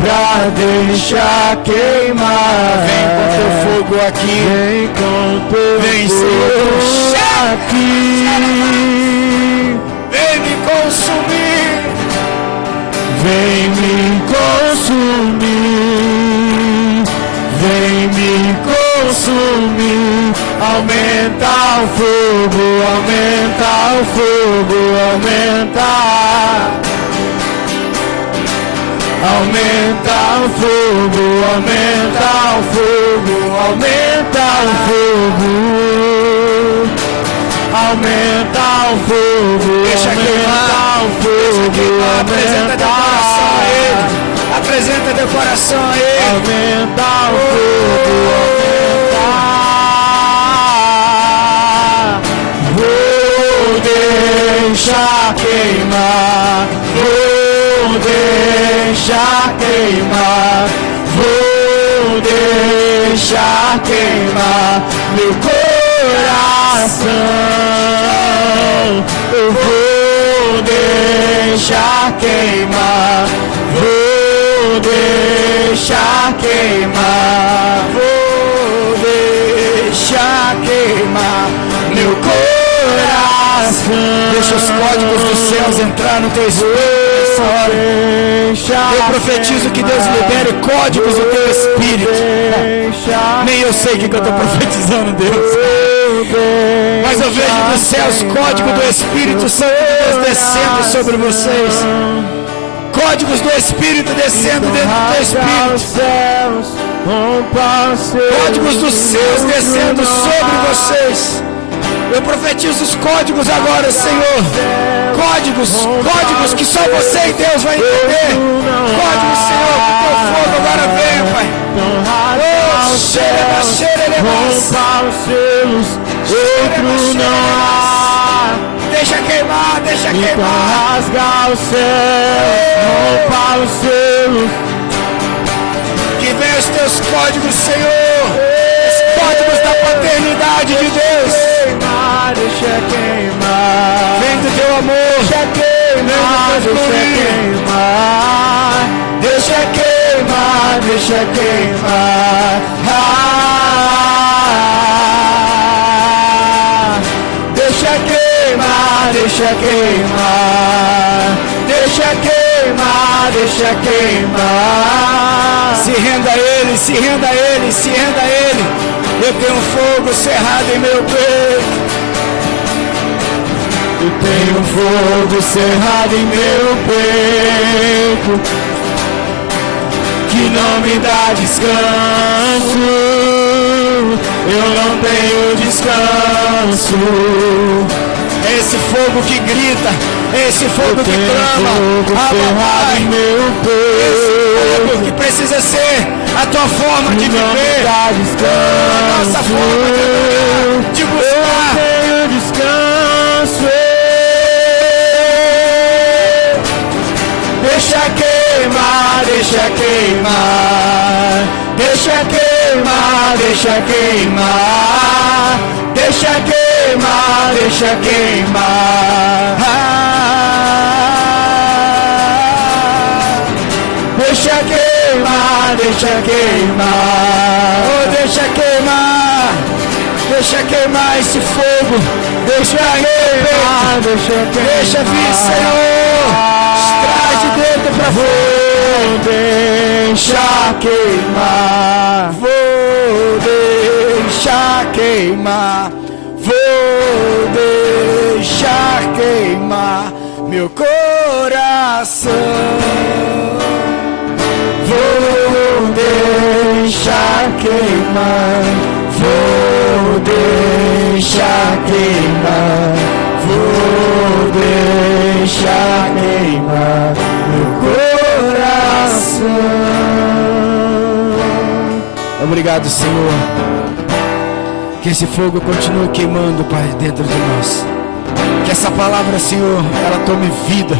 pra deixar queimar. Vem com teu fogo aqui. Vem com teu Senhor, fogo aqui. Vem me consumir. Vem me consumir. Vem me consumir. Aumenta o fogo, aumenta o fogo, aumenta. Aumenta o fogo, aumenta o fogo, aumenta o fogo. Aumenta o fogo, Deixa queimar o fogo, apresenta teu coração a Ele. Apresenta teu coração a Ele. Aumenta o fogo, deixar queimar, vou deixar queimar, vou deixar queimar meu coração. Eu vou deixar queimar, vou deixar queimar, vou deixar queimar meu coração. Deixa os códigos dos céus entrar no teu espírito nessa hora. Eu profetizo que Deus libere códigos do teu espírito. Nem eu sei o que eu estou profetizando, Deus. Mas eu vejo dos céus código do Espírito Santo de Deus descendo sobre vocês. Códigos do Espírito descendo dentro do teu espírito. Códigos dos céus descendo sobre vocês. Eu profetizo os códigos agora, Senhor. Códigos que só você e Deus vai entender. Códigos, Senhor, que teu fogo agora venha, Pai. Oh, cheira, outro não há. Deixa queimar, deixa queimar. Rasgar os céus, roubar os selos. Que venham os teus códigos, Senhor. Os códigos da paternidade de Deus. Deixa queimar. Vem do teu amor. Deixa queimar, deixa queimar. Deixa queimar, deixa queimar. Deixa queimar, deixa queimar. Deixa queimar, deixa queimar. Se renda a Ele, se renda a Ele, se renda a Ele. Eu tenho um fogo cerrado em meu peito. Eu tenho um fogo cerrado em meu peito, que não me dá descanso. Eu não tenho descanso. Esse fogo que grita, esse fogo que clama, cerrado em meu peito, esse fogo que precisa ser a tua forma de viver, dá descanso. a nossa forma de buscar. Eu não tenho descanso. Deixa queimar, deixa queimar. Deixa queimar, deixa queimar. Deixa queimar, deixa queimar. Deixa queimar, deixa queimar. Oh, deixa queimar. Deixa queimar esse fogo. Deixa queimar, deixa vir, Senhor. Traz de dentro pra fora. Vou deixar queimar. Vou deixar queimar. Vou deixar queimar meu coração. Vou deixar queimar. Vou deixar queimar. Vou deixar queimar meu coração. Obrigado, Senhor. Que esse fogo continue queimando, Pai, dentro de nós. Que essa palavra, Senhor, ela tome vida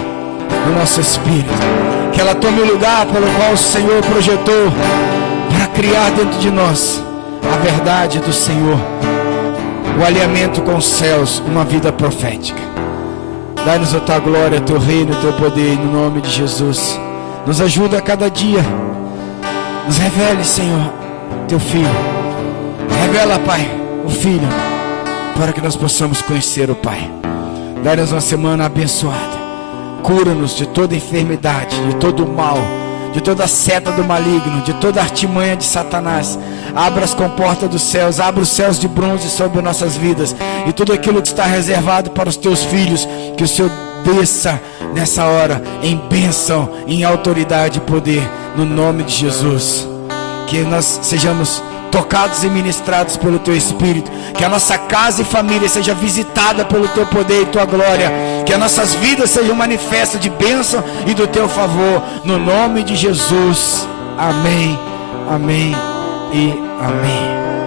no nosso espírito. Que ela tome o lugar pelo qual o Senhor projetou para criar dentro de nós a verdade do Senhor. o alinhamento com os céus, uma vida profética. Dai-nos a tua glória, teu reino, teu poder, no nome de Jesus. Nos ajuda a cada dia. Nos revele, Senhor, teu Filho. Revela, Pai, o Filho, para que nós possamos conhecer o Pai. Dai-nos uma semana abençoada. Cura-nos de toda enfermidade, de todo mal, de toda seta do maligno, de toda artimanha de Satanás. Abra as comportas dos céus, abra os céus de bronze sobre nossas vidas, e tudo aquilo que está reservado para os teus filhos, que o Senhor desça nessa hora em bênção, em autoridade e poder, no nome de Jesus. Que nós sejamos tocados e ministrados pelo teu Espírito, que a nossa casa e família seja visitada pelo teu poder e tua glória, que as nossas vidas sejam manifestas de bênção e do teu favor, no nome de Jesus. Amém, amém e amém.